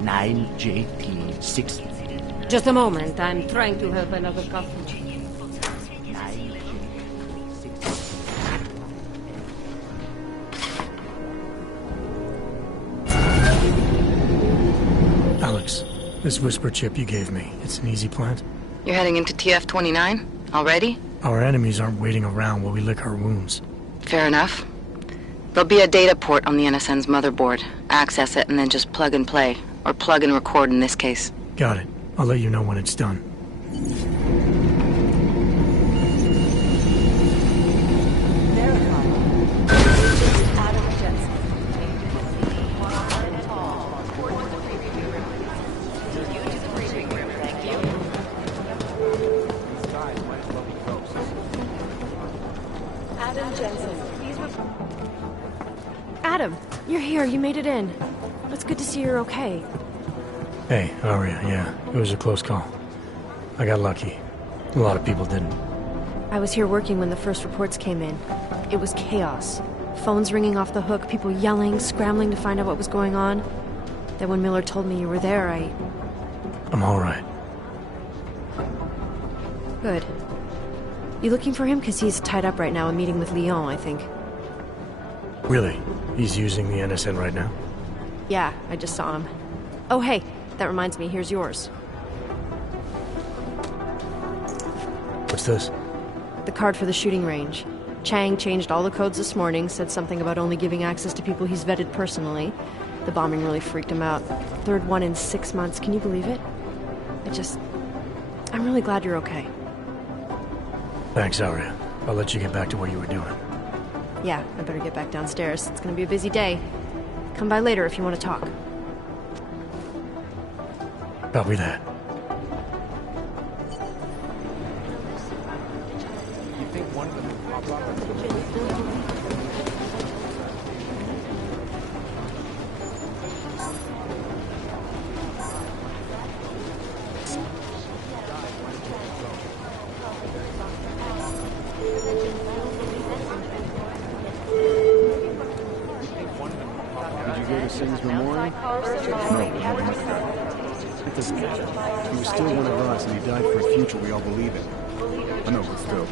9JT6. Just a moment. I'm trying to help another customer. Alex, this whisper chip you gave me, it's an easy plant? You're heading into TF-29? Already? Our enemies aren't waiting around while we lick our wounds. Fair enough. There'll be a data port on the NSN's motherboard. Access it and then just plug and play. Or plug and record in this case. Got it. I'll let you know when it's done. Adam, you're here. You made it in. It's good to see you're okay. Hey, Aria, yeah. It was a close call. I got lucky. A lot of people didn't. I was here working when the first reports came in. It was chaos. Phones ringing off the hook, people yelling, scrambling to find out what was going on. Then when Miller told me you were there, I'm alright. Good. You looking for him? Because he's tied up right now, a meeting with Lyon, I think. Really? He's using the NSN right now? Yeah, I just saw him. Oh, hey, that reminds me, here's yours. What's this? The card for the shooting range. Chang changed all the codes this morning, said something about only giving access to people he's vetted personally. The bombing really freaked him out. Third one in 6 months, can you believe it? I'm really glad you're okay. Thanks, Aria. I'll let you get back to what you were doing. Yeah, I better get back downstairs. It's gonna be a busy day. Come by later if you want to talk. Copy that. You think one of them will pop up? Did you go to Singh's memorial? No, it doesn't matter. He was still one of us, and he died for a future we all believe in. I know, but still,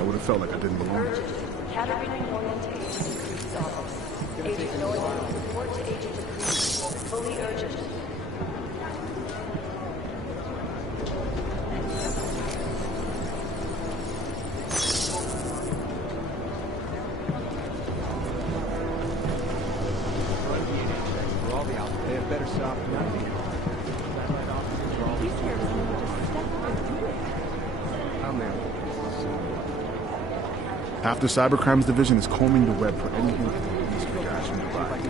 I would have felt like I didn't belong. Fully urgent. They have better software. Half the cybercrimes division is combing the web for anything that police could actually provide.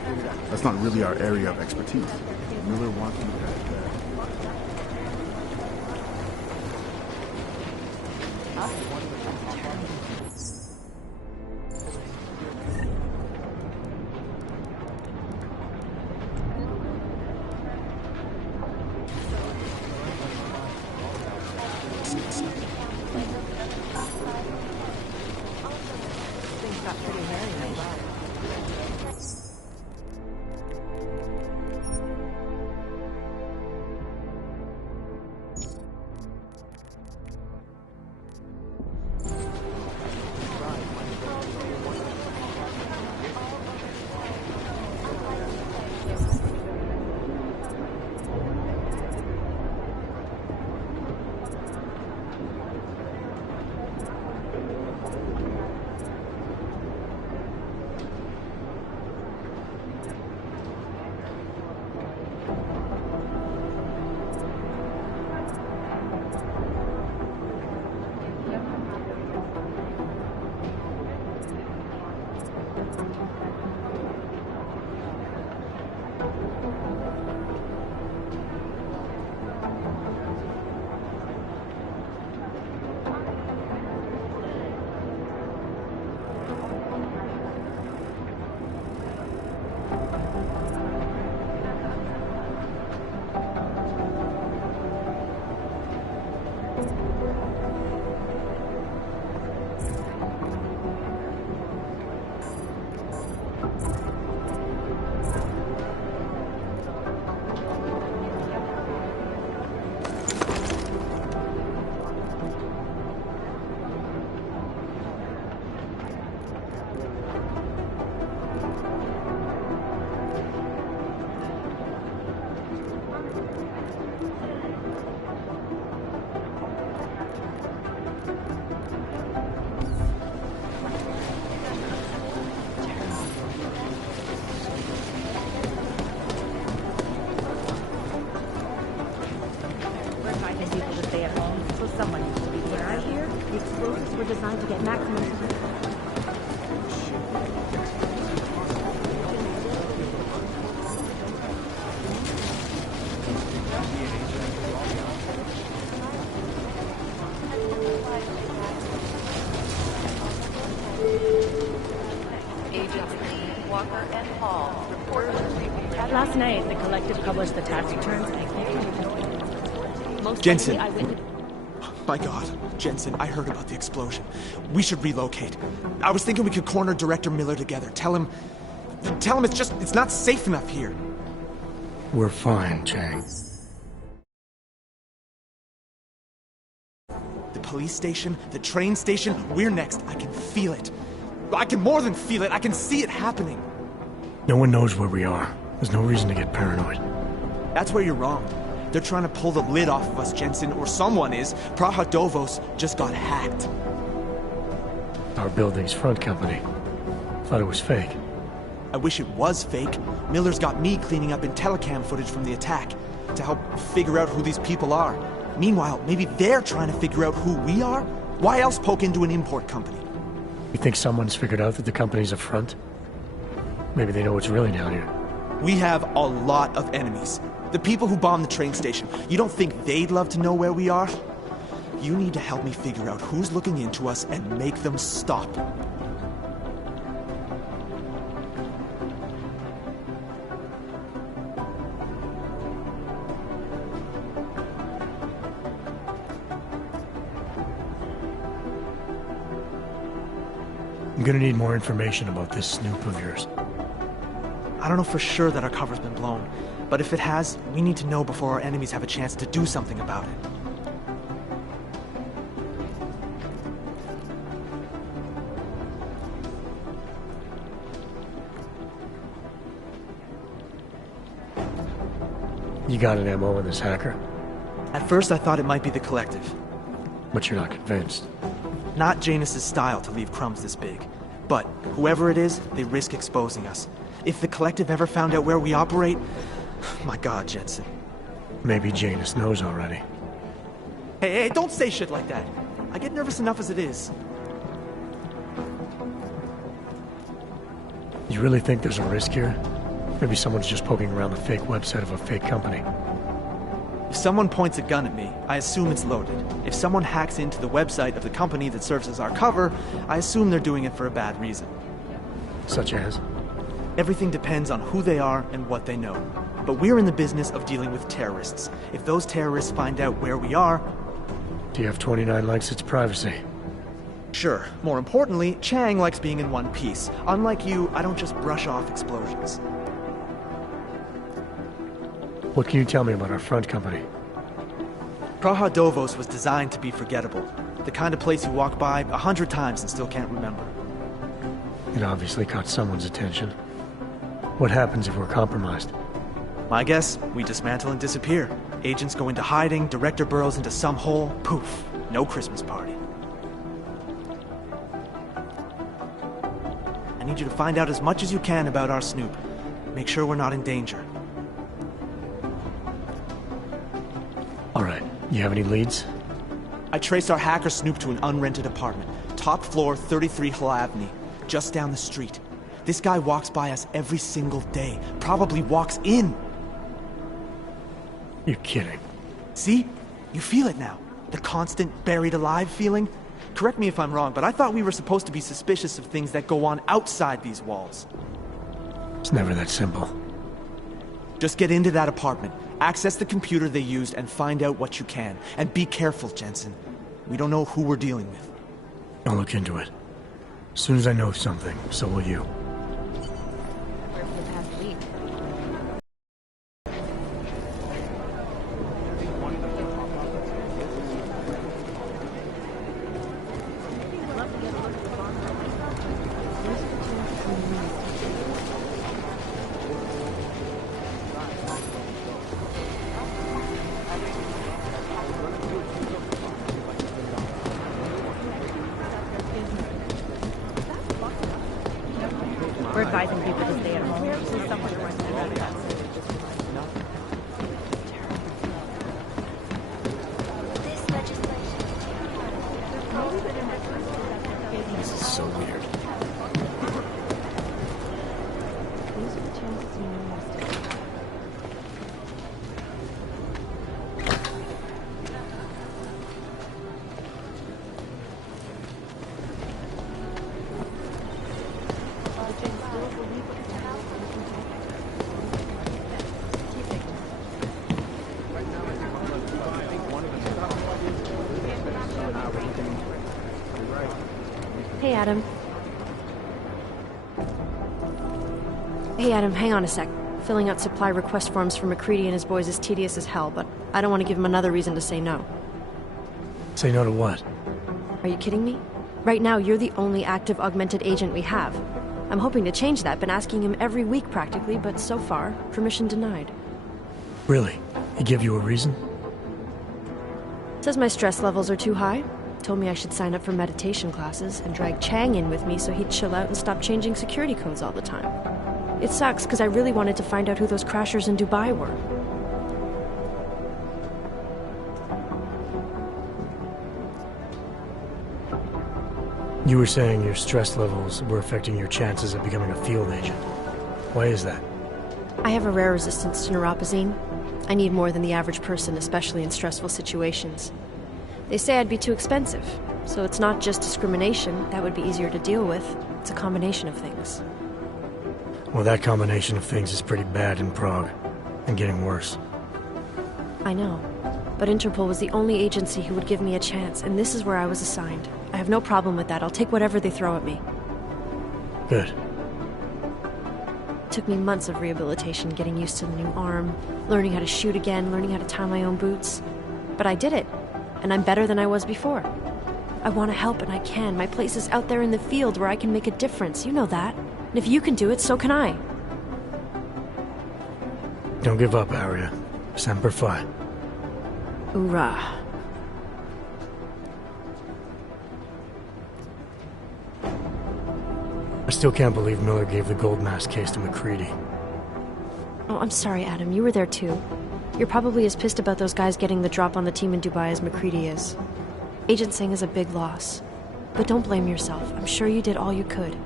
That's not really our area of expertise. Miller wants me to have that. Walker and Hall. Report Last night, the collective published the tax returns. Most Jensen. likely I witnessed. My God, Jensen, I heard about the explosion. We should relocate. I was thinking we could corner Director Miller together. Tell him it's not safe enough here. We're fine, Chang. The police station, the train station, we're next. I can feel it. I can more than feel it. I can see it happening. No one knows where we are. There's no reason to get paranoid. That's where you're wrong. They're trying to pull the lid off of us, Jensen, or someone is. Praha Dovos just got hacked. Our building's front company. Thought it was fake. I wish it was fake. Miller's got me cleaning up IntelliCam footage from the attack to help figure out who these people are. Meanwhile, maybe they're trying to figure out who we are? Why else poke into an import company? You think someone's figured out that the company's a front? Maybe they know what's really down here. We have a lot of enemies. The people who bombed the train station. You don't think they'd love to know where we are? You need to help me figure out who's looking into us and make them stop. I'm gonna need more information about this snoop of yours. I don't know for sure that our cover's been blown, but if it has, we need to know before our enemies have a chance to do something about it. You got an MO in this hacker? At first I thought it might be the Collective. But you're not convinced. Not Janus's style to leave crumbs this big. But whoever it is, they risk exposing us. If the Collective ever found out where we operate... My God, Jensen. Maybe Janus knows already. Hey, don't say shit like that. I get nervous enough as it is. You really think there's a risk here? Maybe someone's just poking around the fake website of a fake company. If someone points a gun at me, I assume it's loaded. If someone hacks into the website of the company that serves as our cover, I assume they're doing it for a bad reason. Such as? Everything depends on who they are and what they know. But we're in the business of dealing with terrorists. If those terrorists find out where we are... TF-29 likes its privacy. Sure. More importantly, Chang likes being in one piece. Unlike you, I don't just brush off explosions. What can you tell me about our front company? Praha Dovos was designed to be forgettable. The kind of place you walk by 100 times and still can't remember. It obviously caught someone's attention. What happens if we're compromised? My guess, we dismantle and disappear. Agents go into hiding, Director burrows into some hole, poof, no Christmas party. I need you to find out as much as you can about our Snoop. Make sure we're not in danger. Alright, you have any leads? I traced our hacker Snoop to an unrented apartment. Top floor, 33 Hlavny, just down the street. This guy walks by us every single day. Probably walks in. You're kidding. See? You feel it now. The constant buried alive feeling. Correct me if I'm wrong, but I thought we were supposed to be suspicious of things that go on outside these walls. It's never that simple. Just get into that apartment, access the computer they used, and find out what you can. And be careful, Jensen. We don't know who we're dealing with. I'll look into it. As soon as I know something, so will you. Where for the past week? We're advising people to stay at home. This is so weird. Adam. Hey, Adam, hang on a sec. Filling out supply request forms for McCready and his boys is tedious as hell, but I don't want to give him another reason to say no. Say no to what? Are you kidding me? Right now, you're the only active augmented agent we have. I'm hoping to change that, been asking him every week practically, but so far, permission denied. Really? He give you a reason? Says my stress levels are too high. Told me I should sign up for meditation classes and drag Chang in with me so he'd chill out and stop changing security codes all the time. It sucks because I really wanted to find out who those crashers in Dubai were. You were saying your stress levels were affecting your chances of becoming a field agent. Why is that? I have a rare resistance to neuropazine. I need more than the average person, especially in stressful situations. They say I'd be too expensive, so it's not just discrimination. That would be easier to deal with. It's a combination of things. Well, that combination of things is pretty bad in Prague, and getting worse. I know, but Interpol was the only agency who would give me a chance, and this is where I was assigned. I have no problem with that. I'll take whatever they throw at me. Good. It took me months of rehabilitation, getting used to the new arm, learning how to shoot again, learning how to tie my own boots. But I did it, and I'm better than I was before. I want to help, and I can. My place is out there in the field where I can make a difference. You know that. And if you can do it, so can I. Don't give up, Arya. Semper Fi. Hoorah. I still can't believe Miller gave the gold mask case to McCready. Oh, I'm sorry, Adam. You were there too. You're probably as pissed about those guys getting the drop on the team in Dubai as McCready is. Agent Singh is a big loss. But don't blame yourself. I'm sure you did all you could.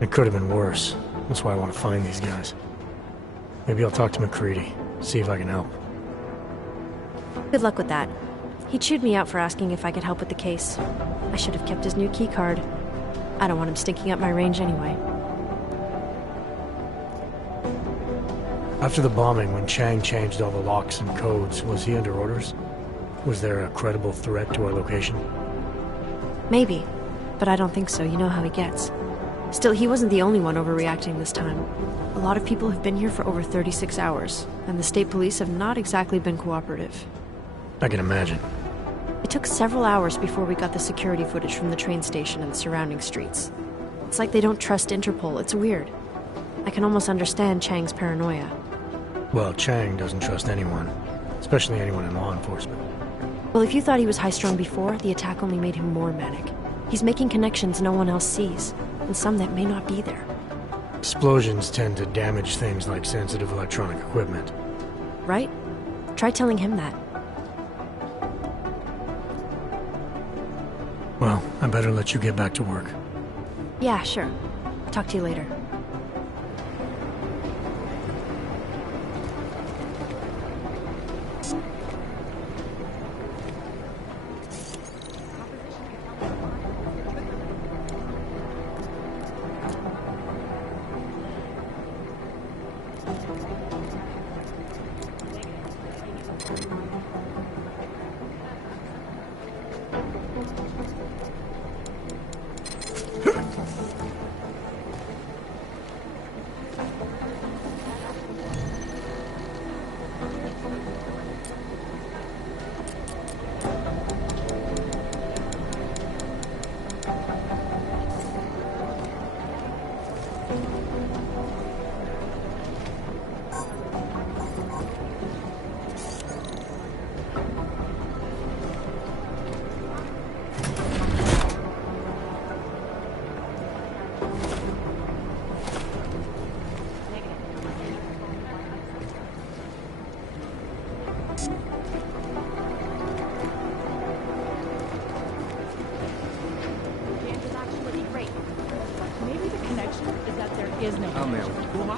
It could have been worse. That's why I want to find these guys. Maybe I'll talk to McCready, see if I can help. Good luck with that. He chewed me out for asking if I could help with the case. I should have kept his new keycard. I don't want him stinking up my range anyway. After the bombing, when Chang changed all the locks and codes, was he under orders? Was there a credible threat to our location? Maybe, but I don't think so. You know how he gets. Still, he wasn't the only one overreacting this time. A lot of people have been here for over 36 hours, and the state police have not exactly been cooperative. I can imagine. It took several hours before we got the security footage from the train station and the surrounding streets. It's like they don't trust Interpol. It's weird. I can almost understand Chang's paranoia. Well, Chang doesn't trust anyone, especially anyone in law enforcement. Well, if you thought he was high-strung before, the attack only made him more manic. He's making connections no one else sees, and some that may not be there. Explosions tend to damage things like sensitive electronic equipment. Right? Try telling him that. Well, I better let you get back to work. Yeah, sure. Talk to you later.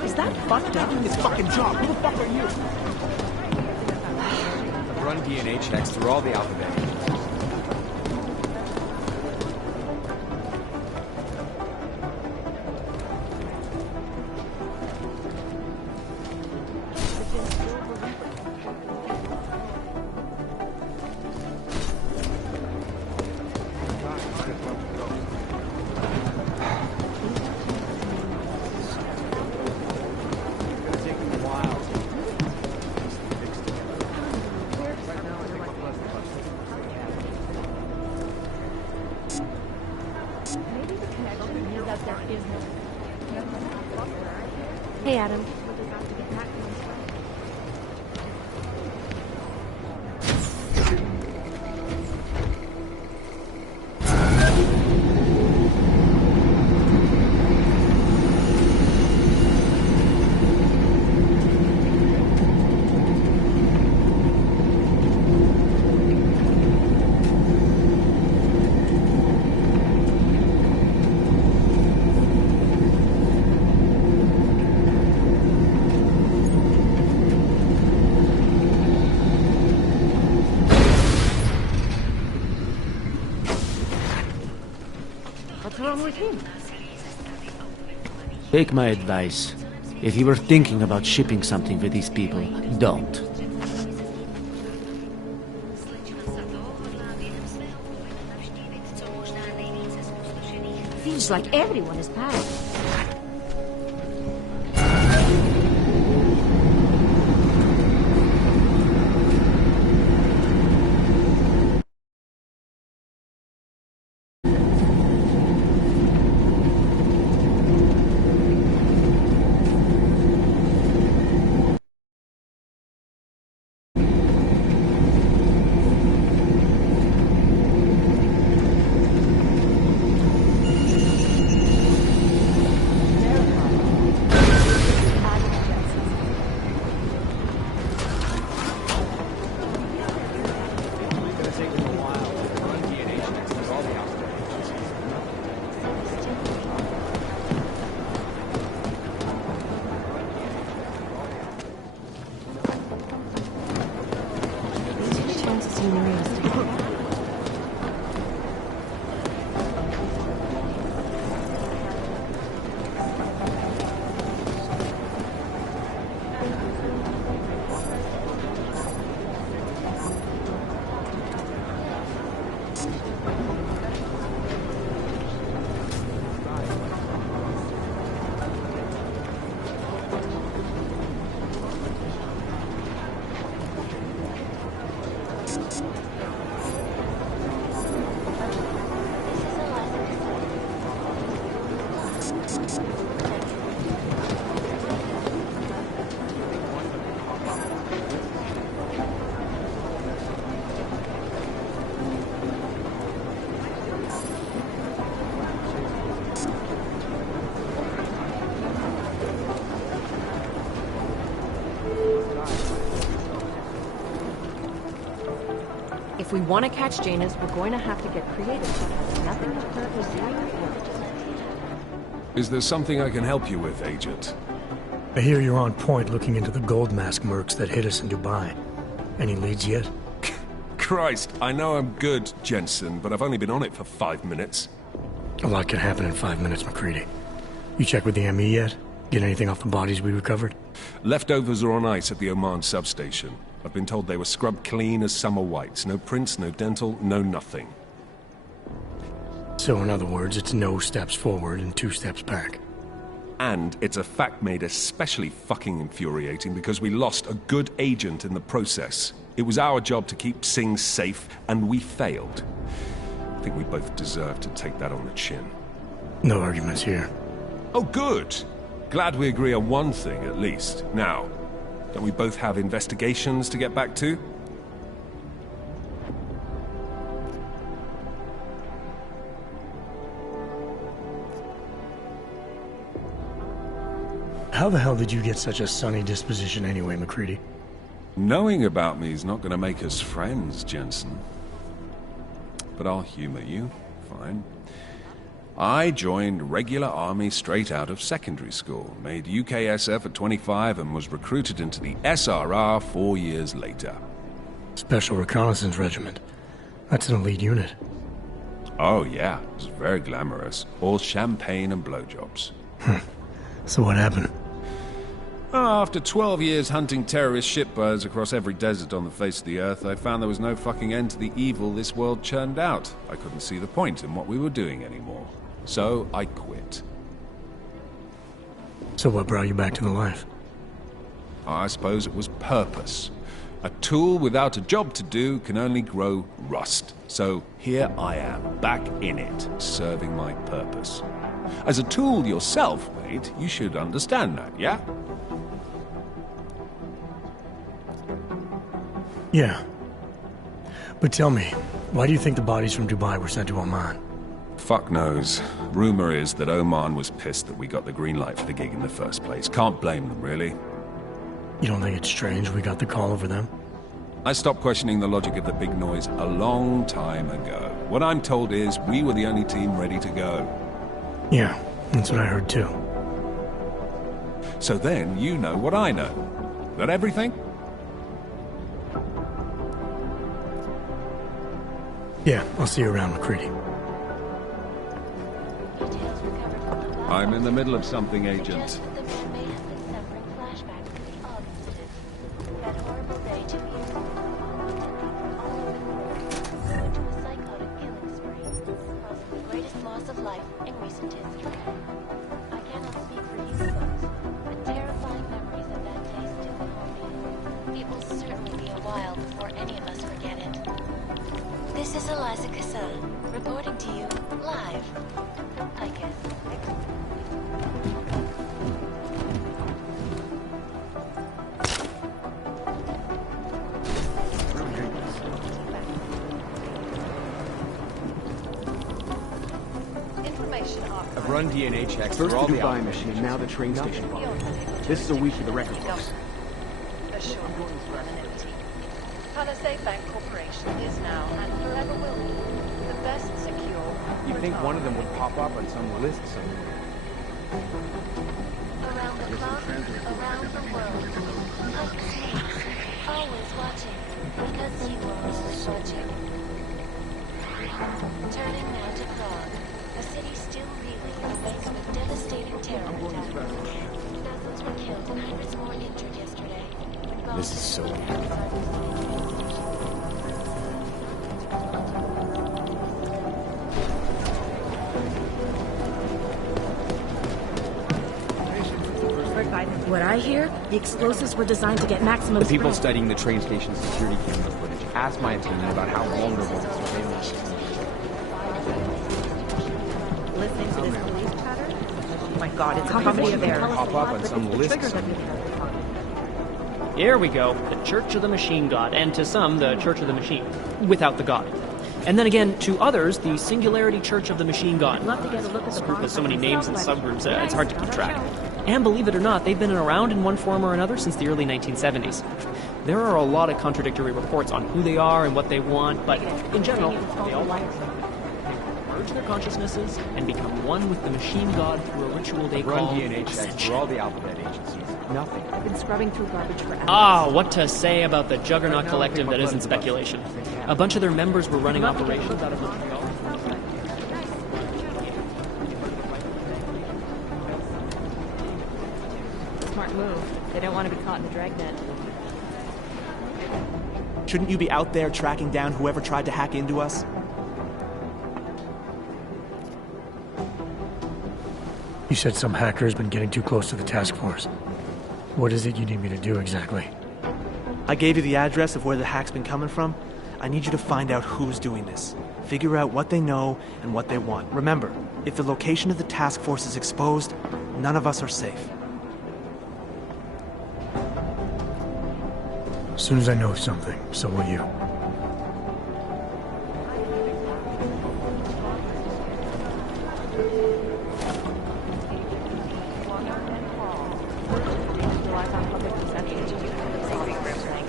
Is that fucked up? It's fucking job. Who the fuck are you? I've run DNA checks through all the alphabet. Hey, Adam. What's wrong with him? Take my advice. If you were thinking about shipping something for these people, don't. Seems like everyone is panicking. If we want to catch Janus, we're going to have to get creative. Nothing we're currently doing works. Is there something I can help you with, Agent? I hear you're on point looking into the gold mask mercs that hit us in Dubai. Any leads yet? Christ, I know I'm good, Jensen, but I've only been on it for 5 minutes. A lot can happen in 5 minutes, McCready. You checked with the ME yet? Get anything off the bodies we recovered? Leftovers are on ice at the Oman substation. I've been told they were scrubbed clean as summer whites. No prints, no dental, no nothing. So in other words, it's no steps forward and 2 steps back. And it's a fact made especially fucking infuriating because we lost a good agent in the process. It was our job to keep Singh safe, and we failed. I think we both deserve to take that on the chin. No arguments here. Oh, good. Glad we agree on one thing, at least. Now, don't we both have investigations to get back to? How the hell did you get such a sunny disposition anyway, McCready? Knowing about me is not going to make us friends, Jensen. But I'll humor you. Fine. I joined regular army straight out of secondary school, made UKSF at 25 and was recruited into the SRR 4 years later. Special Reconnaissance Regiment. That's an elite unit. Oh yeah, it was very glamorous. All champagne and blowjobs. So what happened? After 12 years hunting terrorist shipbirds across every desert on the face of the earth, I found there was no fucking end to the evil this world churned out. I couldn't see the point in what we were doing anymore. So I quit. So what brought you back to the life? I suppose it was purpose. A tool without a job to do can only grow rust. So here I am, back in it, serving my purpose. As a tool yourself, mate, you should understand that, yeah? Yeah. But tell me, why do you think the bodies from Dubai were sent to Oman? Fuck knows. Rumor is that Oman was pissed that we got the green light for the gig in the first place. Can't blame them, really. You don't think it's strange we got the call over them? I stopped questioning the logic of the big noise a long time ago. What I'm told is we were the only team ready to go. Yeah, that's what I heard too. So then you know what I know. That everything? Yeah, I'll see you around, McCready. I'm in the middle of something, Agent. Reporting to you live from Picus. Information archive. I've run DNA checks First for all the the Dubai machine, and now the train station. This is a week for the record books. Assured anonymity. Palisade Bank Corporation is now and forever will be the best secure. You'd think one of them would pop up on some list somewhere. Around the clock, around the world. Picus News. Always watching, because you are always watching. Turning now to Prague, a city still reeling in the wake of a devastating terror attack. Dozens were killed and hundreds more injured yesterday. This is so weird. What I hear, the explosives were designed to get maximum The people spread. studying the train station security camera footage asked my opinion about how vulnerable the surveillance is. Listening to this police chatter? Oh my god, it's Probably probably there. pop up on some list somewhere. Here we go, the Church of the Machine God, and to some, the Church of the Machine, without the God. And then again, to others, the Singularity Church of the Machine God. Love to get a look at the This group has so many bonfire names and itself, subgroups, but- it's hard to keep track. And believe it or not, they've been around in one form or another since the early 1970s. There are a lot of contradictory reports on who they are and what they want, but in general, they all merge their consciousnesses and become one with the Machine God through a ritual they Run call DNA checks ascension. for all the alphabet agencies. Nothing. I've been scrubbing through garbage for hours. Ah, what to say about the Juggernaut Collective that isn't speculation. A bunch of their members were running operations out of Montreal. Smart move. They don't want to be caught in the dragnet. Shouldn't you be out there tracking down whoever tried to hack into us? You said some hacker's been getting too close to the task force. What is it you need me to do exactly? I gave you the address of where the hack's been coming from. I need you to find out who's doing this. Figure out what they know and what they want. Remember, if the location of the task force is exposed, none of us are safe. As soon as I know something, so will you.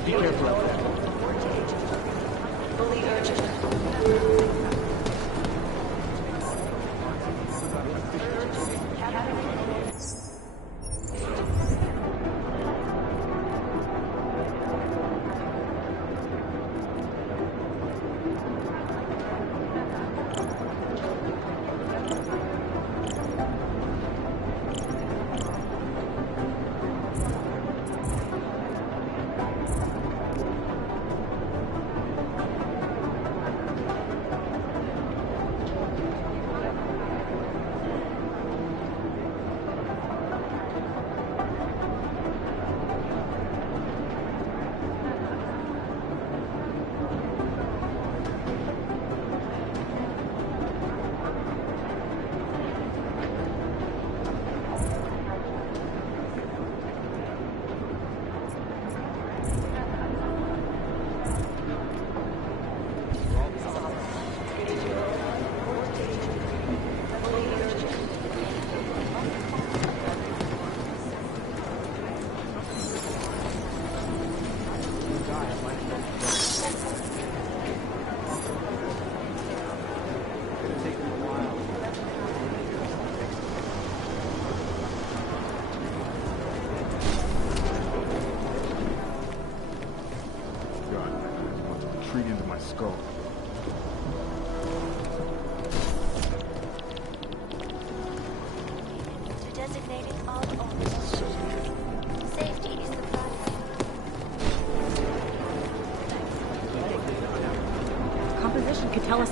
Be careful out there.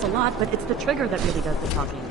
a lot, but it's the trigger that really does the talking.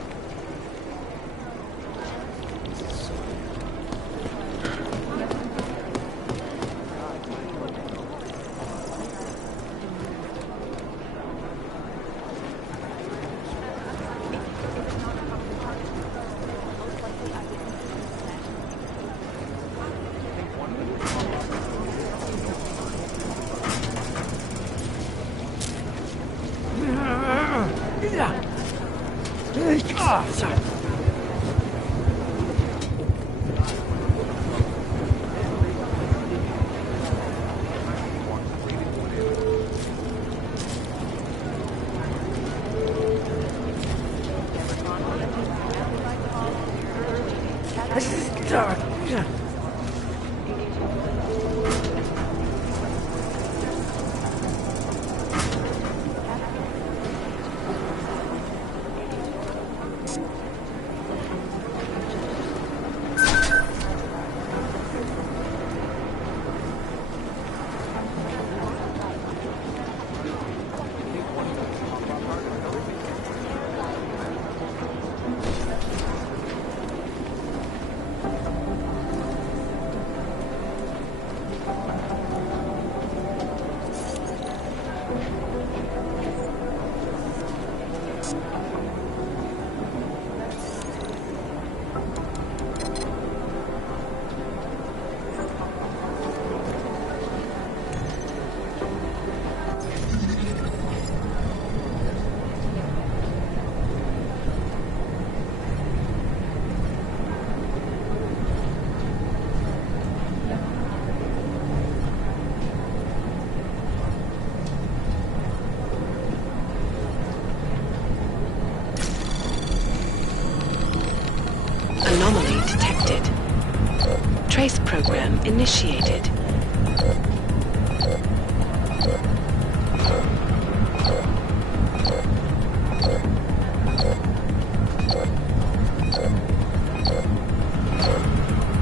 Anomaly detected. Trace program initiated.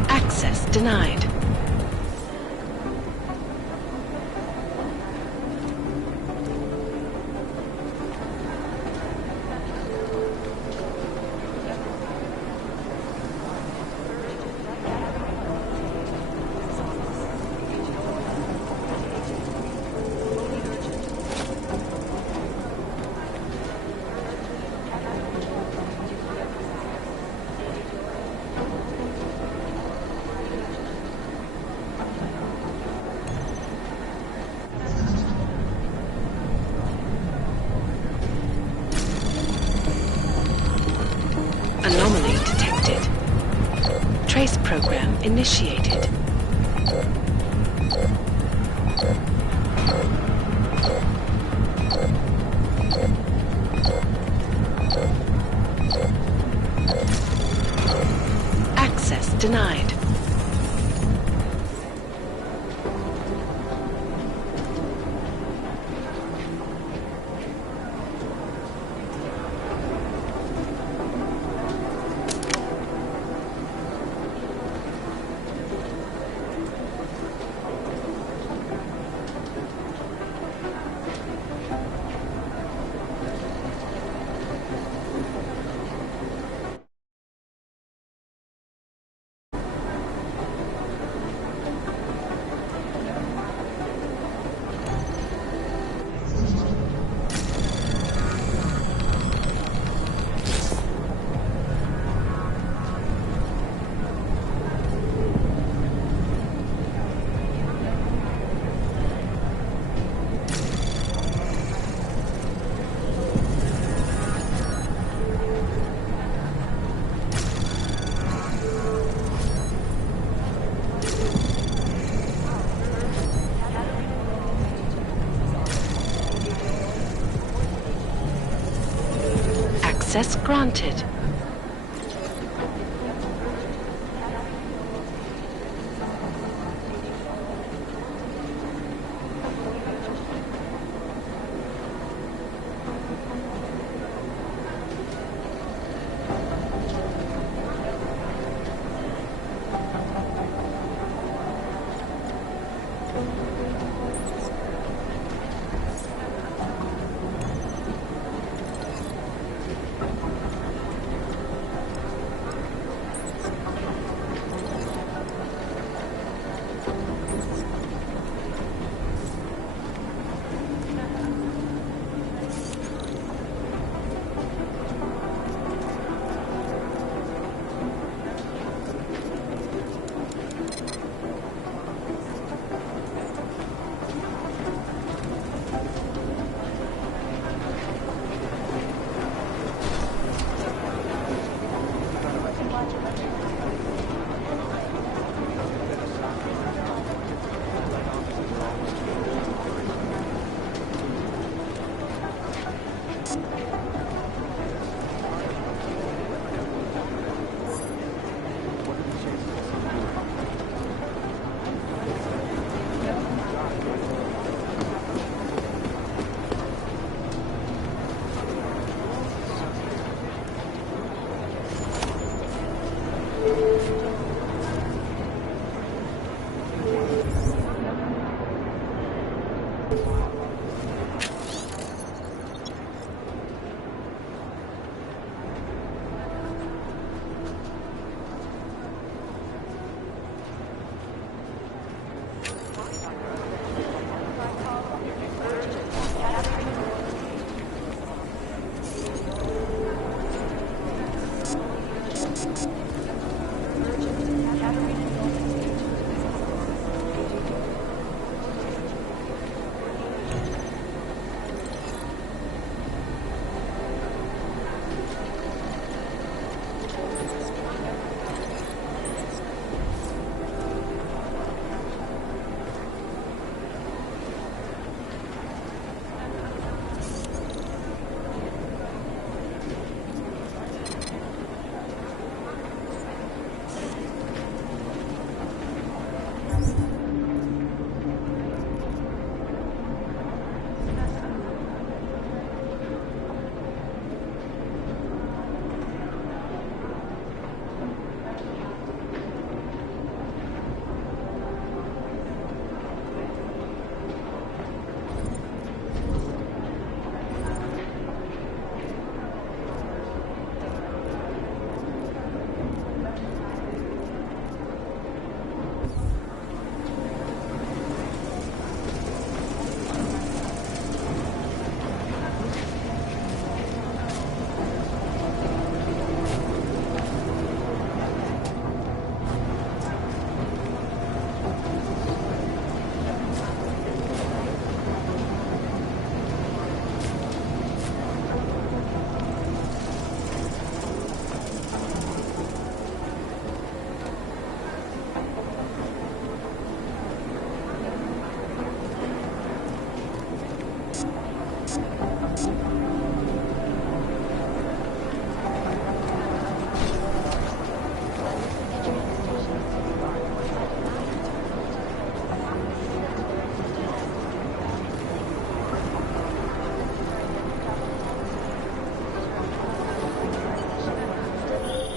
Access denied. Anomaly detected. Trace program initiated. Access denied. Access granted.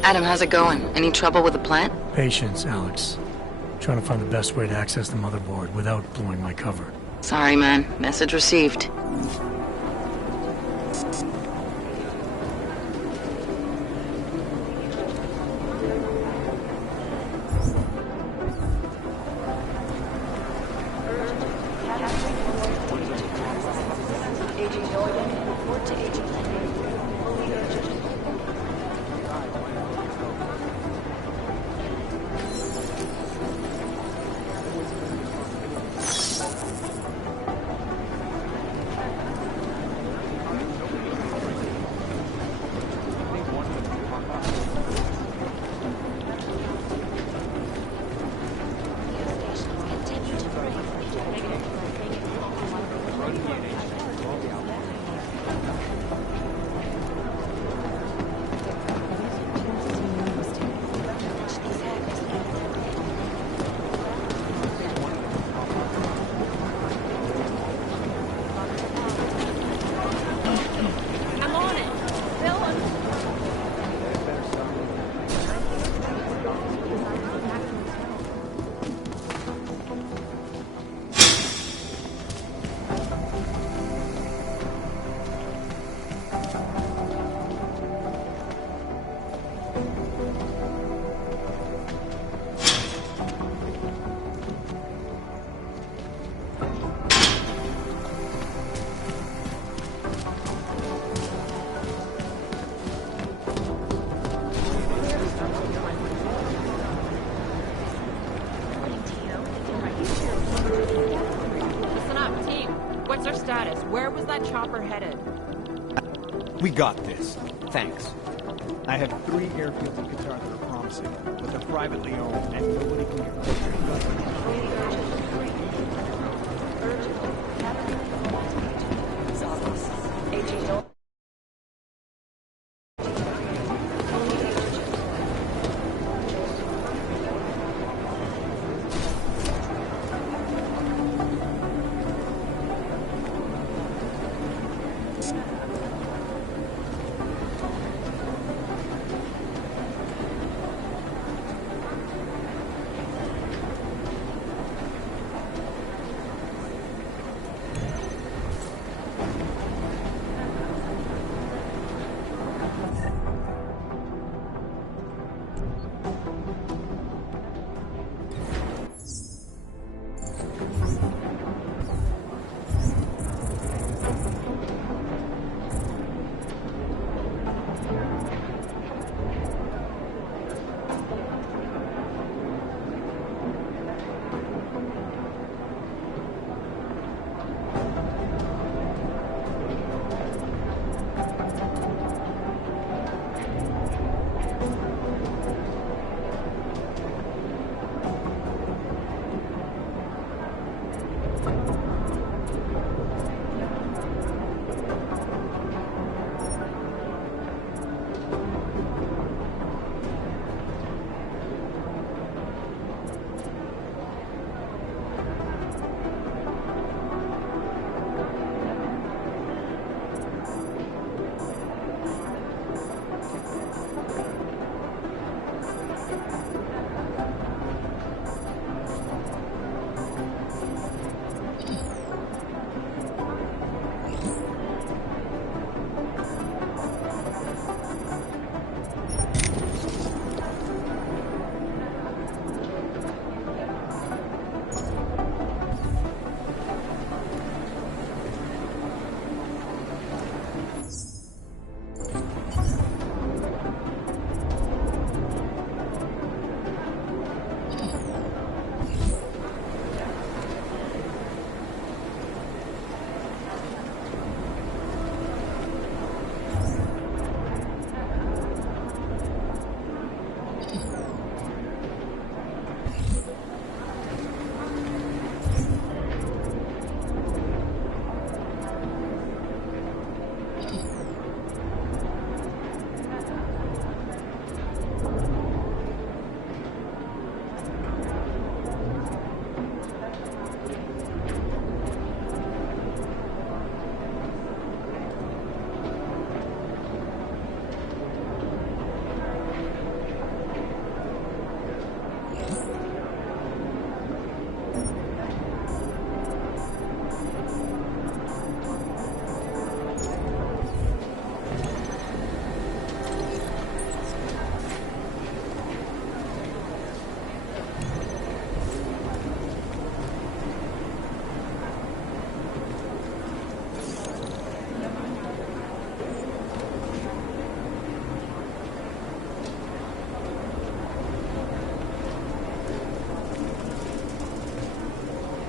Adam, how's it going? Any trouble with the plant? Patience, Alex. Trying to find the best way to access the motherboard without blowing my cover. Sorry, man. Message received. Where was that chopper headed? We got this. Thanks. I have 3 airfields in Qatar that are promising, but they're privately owned and nobody can get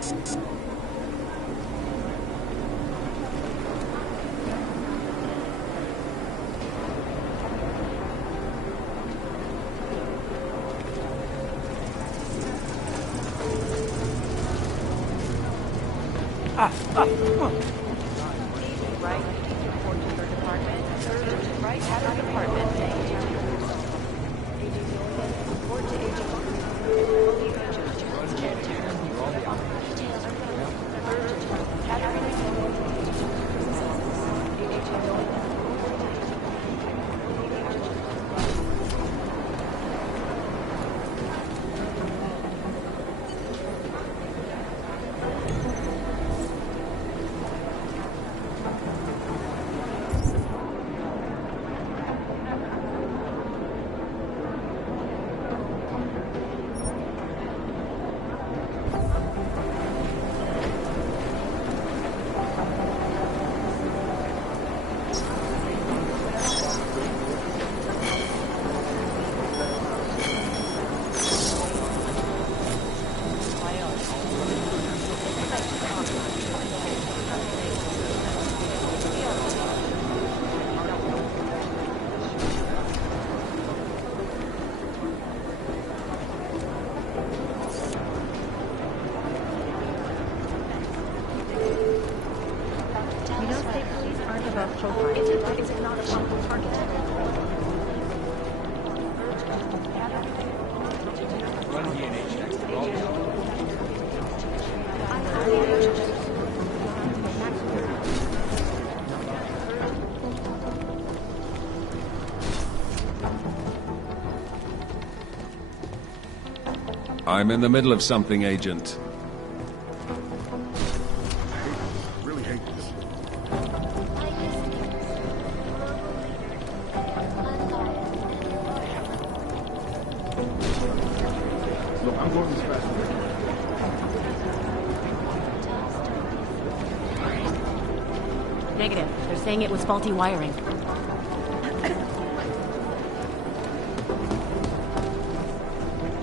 Right, report to your department. Urgent, right at our department. Report to agent. Fully urgent. I'm in the middle of something, Agent. Really hate this. Look, I'm going as fast as I can. Negative. They're saying it was faulty wiring.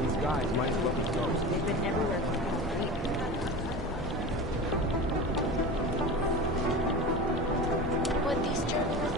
These guys might as well be ghosts. They've been everywhere. Would these journalists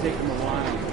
take them a while.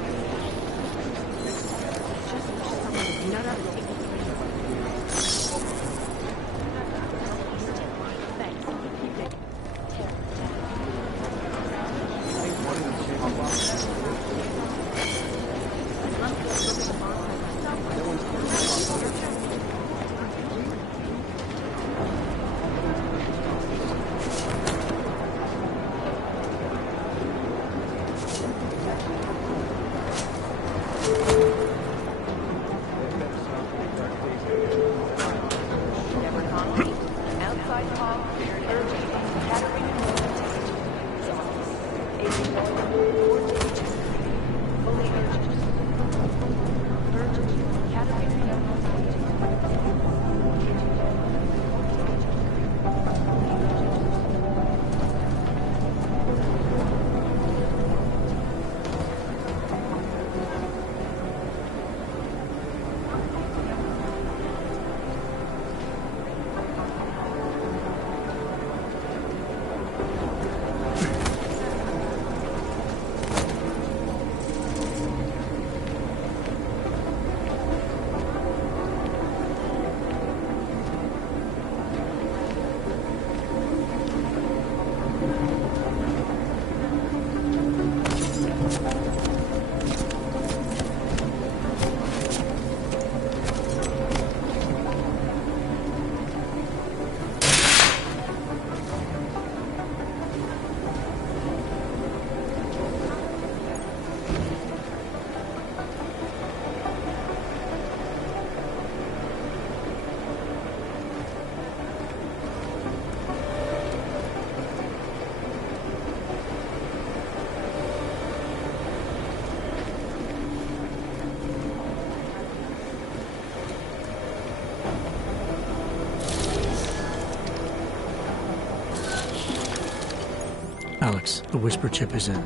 Alex, the whisper chip is in.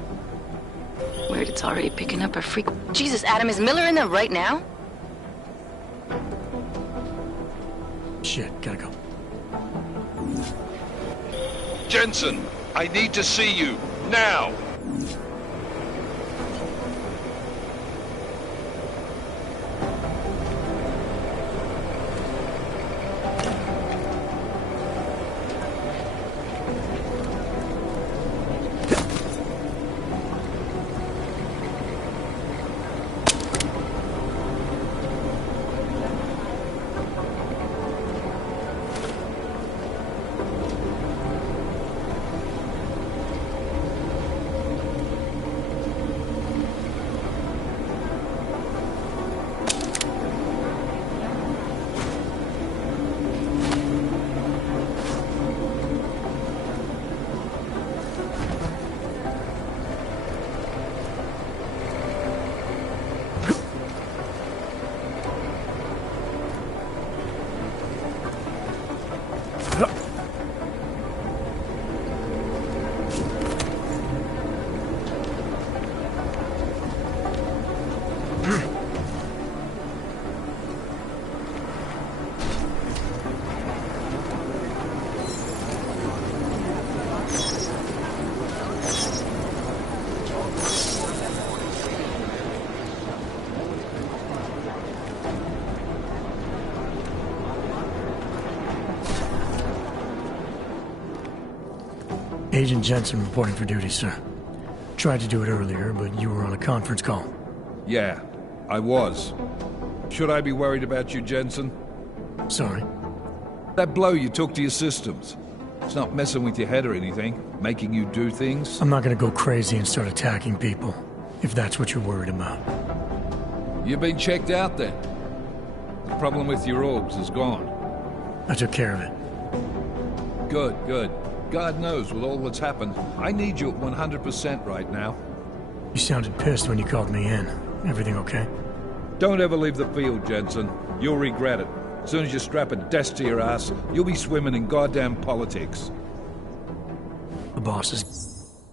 Weird, it's already picking up a freak. Jesus, Adam, is Miller in there right now? Shit, gotta go. Jensen, I need to see you, now! Agent Jensen reporting for duty, sir. Tried to do it earlier, but you were on a conference call. Yeah, I was. Should I be worried about you, Jensen? Sorry? That blow you took to your systems. It's not messing with your head or anything, making you do things. I'm not gonna go crazy and start attacking people, if that's what you're worried about. You've been checked out then. The problem with your orgs is gone. I took care of it. Good, good. God knows, with all that's happened, I need you at 100% right now. You sounded pissed when you called me in. Everything okay? Don't ever leave the field, Jensen. You'll regret it. As soon as you strap a desk to your ass, you'll be swimming in goddamn politics. The boss is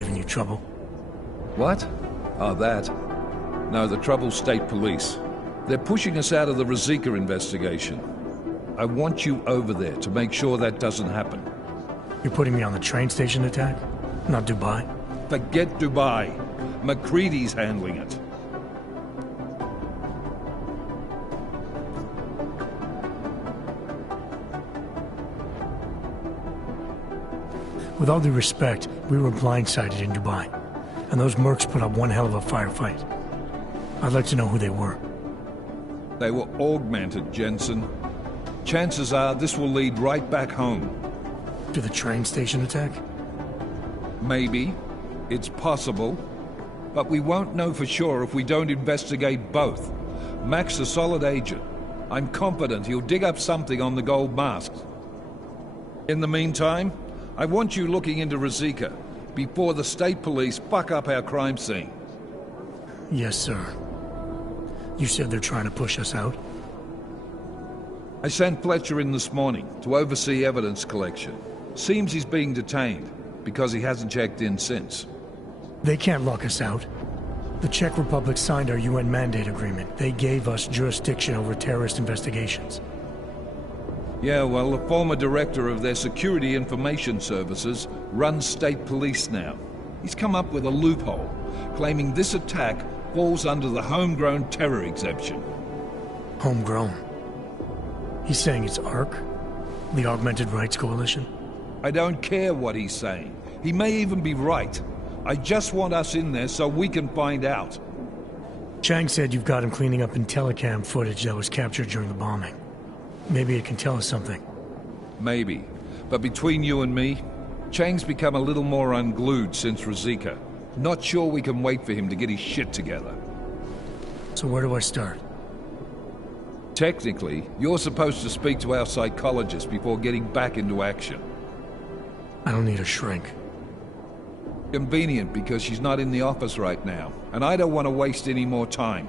giving you trouble? What? Oh, that. No, the Trouble's State Police. They're pushing us out of the Rosika investigation. I want you over there to make sure that doesn't happen. You're putting me on the train station attack? Not Dubai? Forget Dubai. McCready's handling it. With all due respect, we were blindsided in Dubai. And those mercs put up one hell of a firefight. I'd like to know who they were. They were augmented, Jensen. Chances are this will lead right back home. To the train station attack? Maybe. It's possible. But we won't know for sure if we don't investigate both. Mac's a solid agent. I'm confident he'll dig up something on the gold masks. In the meantime, I want you looking into Ruzicka before the state police fuck up our crime scene. Yes, sir. You said they're trying to push us out? I sent Fletcher in this morning to oversee evidence collection. Seems he's being detained because he hasn't checked in since. They can't lock us out. The Czech Republic signed our UN mandate agreement. They gave us jurisdiction over terrorist investigations. Yeah, well, the former director of their security information services runs state police now. He's come up with a loophole, claiming this attack falls under the homegrown terror exemption. Homegrown? He's saying it's ARC? The Augmented Rights Coalition? I don't care what he's saying. He may even be right. I just want us in there so we can find out. Chang said you've got him cleaning up Intellicam footage that was captured during the bombing. Maybe it can tell us something. Maybe. But between you and me, Chang's become a little more unglued since Ruzicka. Not sure we can wait for him to get his shit together. So where do I start? Technically, you're supposed to speak to our psychologist before getting back into action. I don't need a shrink. Convenient because she's not in the office right now, and I don't want to waste any more time.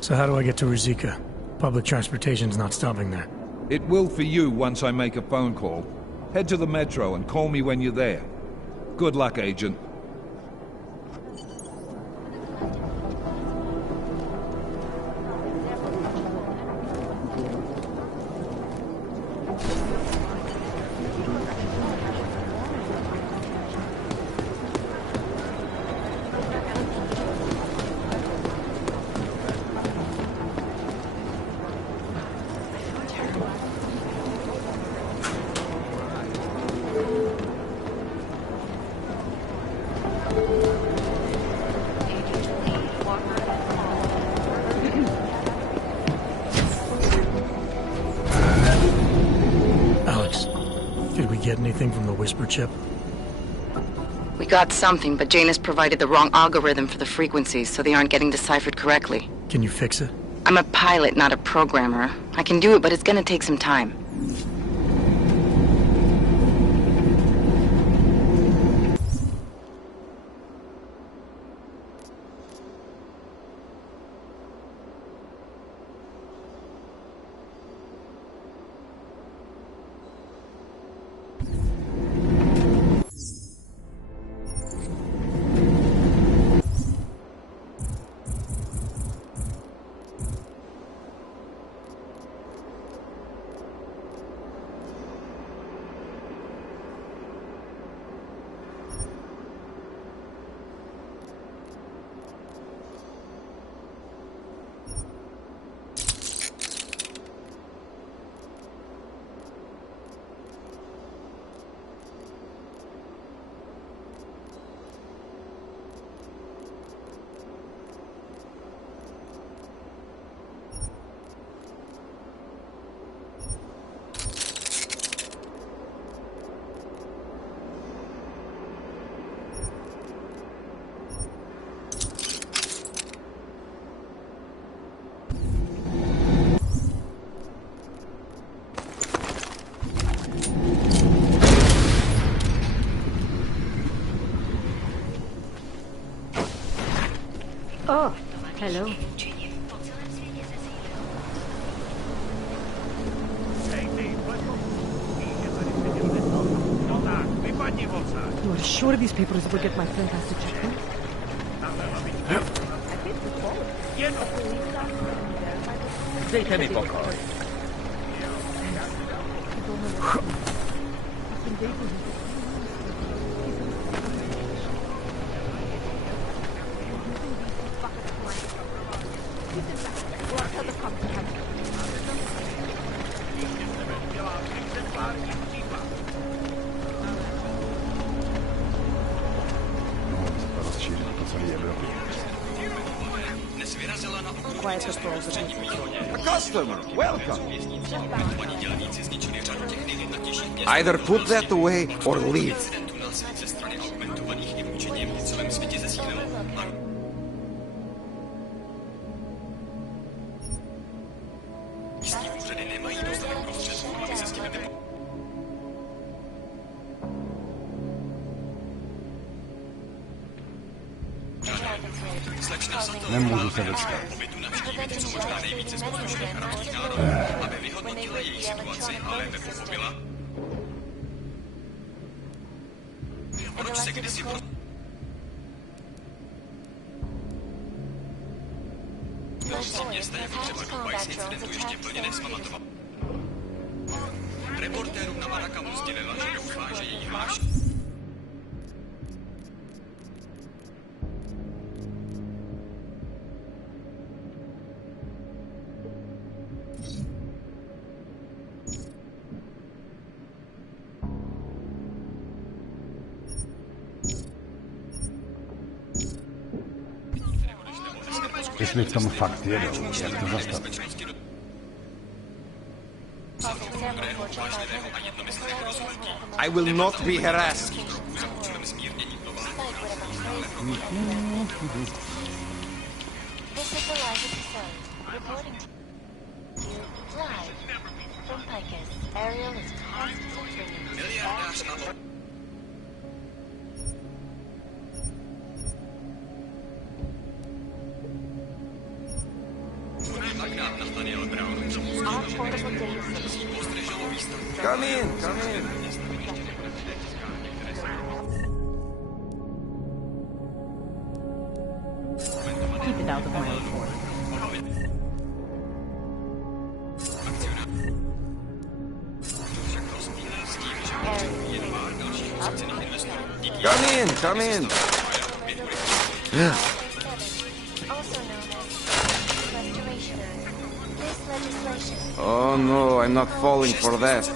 So how do I get to Ruzicka? Public transportation's not stopping there. It will for you once I make a phone call. Head to the metro and call me when you're there. Good luck, Agent. Anything from the Whisper chip? We got something, but Jane has provided the wrong algorithm for the frequencies, so they aren't getting deciphered correctly. Can you fix it? I'm a pilot, not a programmer. I can do it, but it's gonna take some time. Oh, hello. You are sure these papers will get my friend has to check them? Take any popcorn. flight patrols at least. A customer, welcome. Either put that away or leave. Nemůžu se dostat. Reportérům na Marakamu sdělila, že doufá, že její hláš... Jestli v tom fakt jedou, jak to zastavit? I will not be harassed. This is the live episode, reporting to you live from Picus. Ariel is constantly bringing Come in, come in. Keep it out of my report. Come in, come in. Oh no, I'm not falling for that.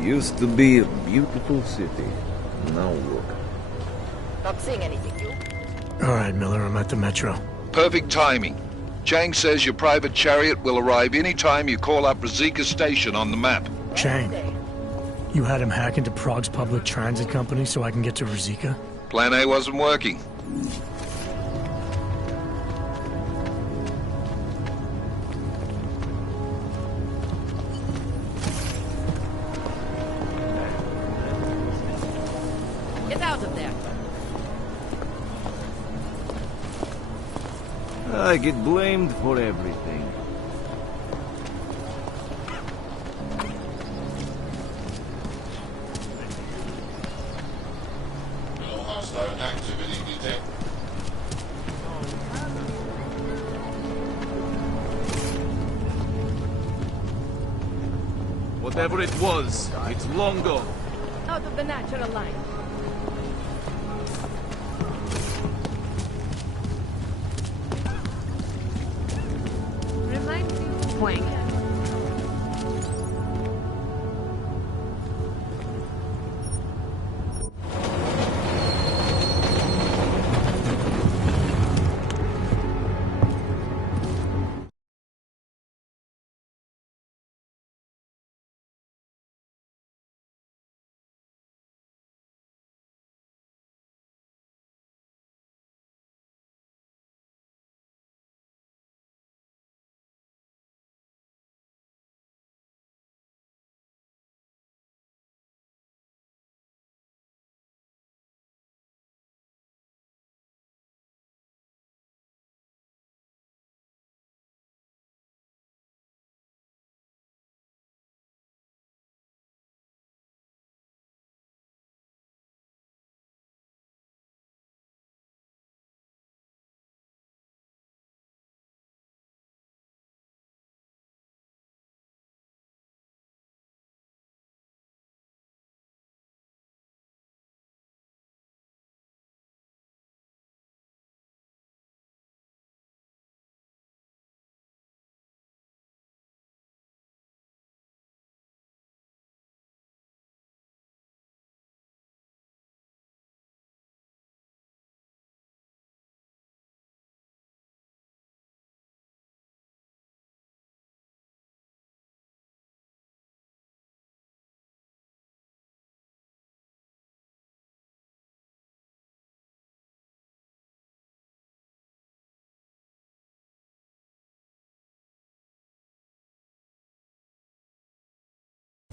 Used to be a beautiful city. Now look. Not seeing anything, you? All right, Miller, I'm at the metro. Perfect timing. Chang says your private chariot will arrive any time you call up Rizika Station on the map. Chang, you had him hack into Prague's public transit company so I can get to Rizika? Plan A wasn't working. Get out of there. I get blamed for everything. No hostile activity detected. Whatever it was, it's long gone. Out of the natural line. Remind me. Twang.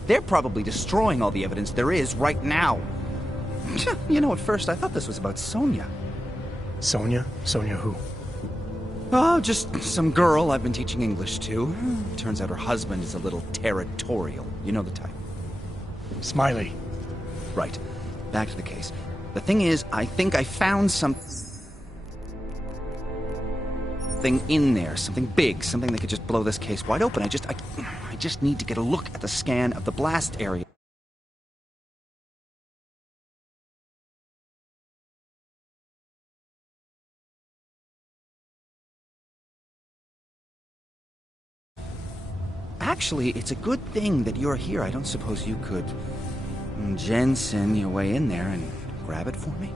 They're probably destroying all the evidence there is right now. You know, at first I thought this was about Sonia. Sonia? Sonia who? Oh, just some girl I've been teaching English to. Turns out her husband is a little territorial. You know the type. Smiley. Right. Back to the case. The thing is, I think I found something in there, something big, something that could just blow this case wide open. I just need to get a look at the scan of the blast area. Actually, it's a good thing that you're here. I don't suppose you could Jensen your way in there and grab it for me?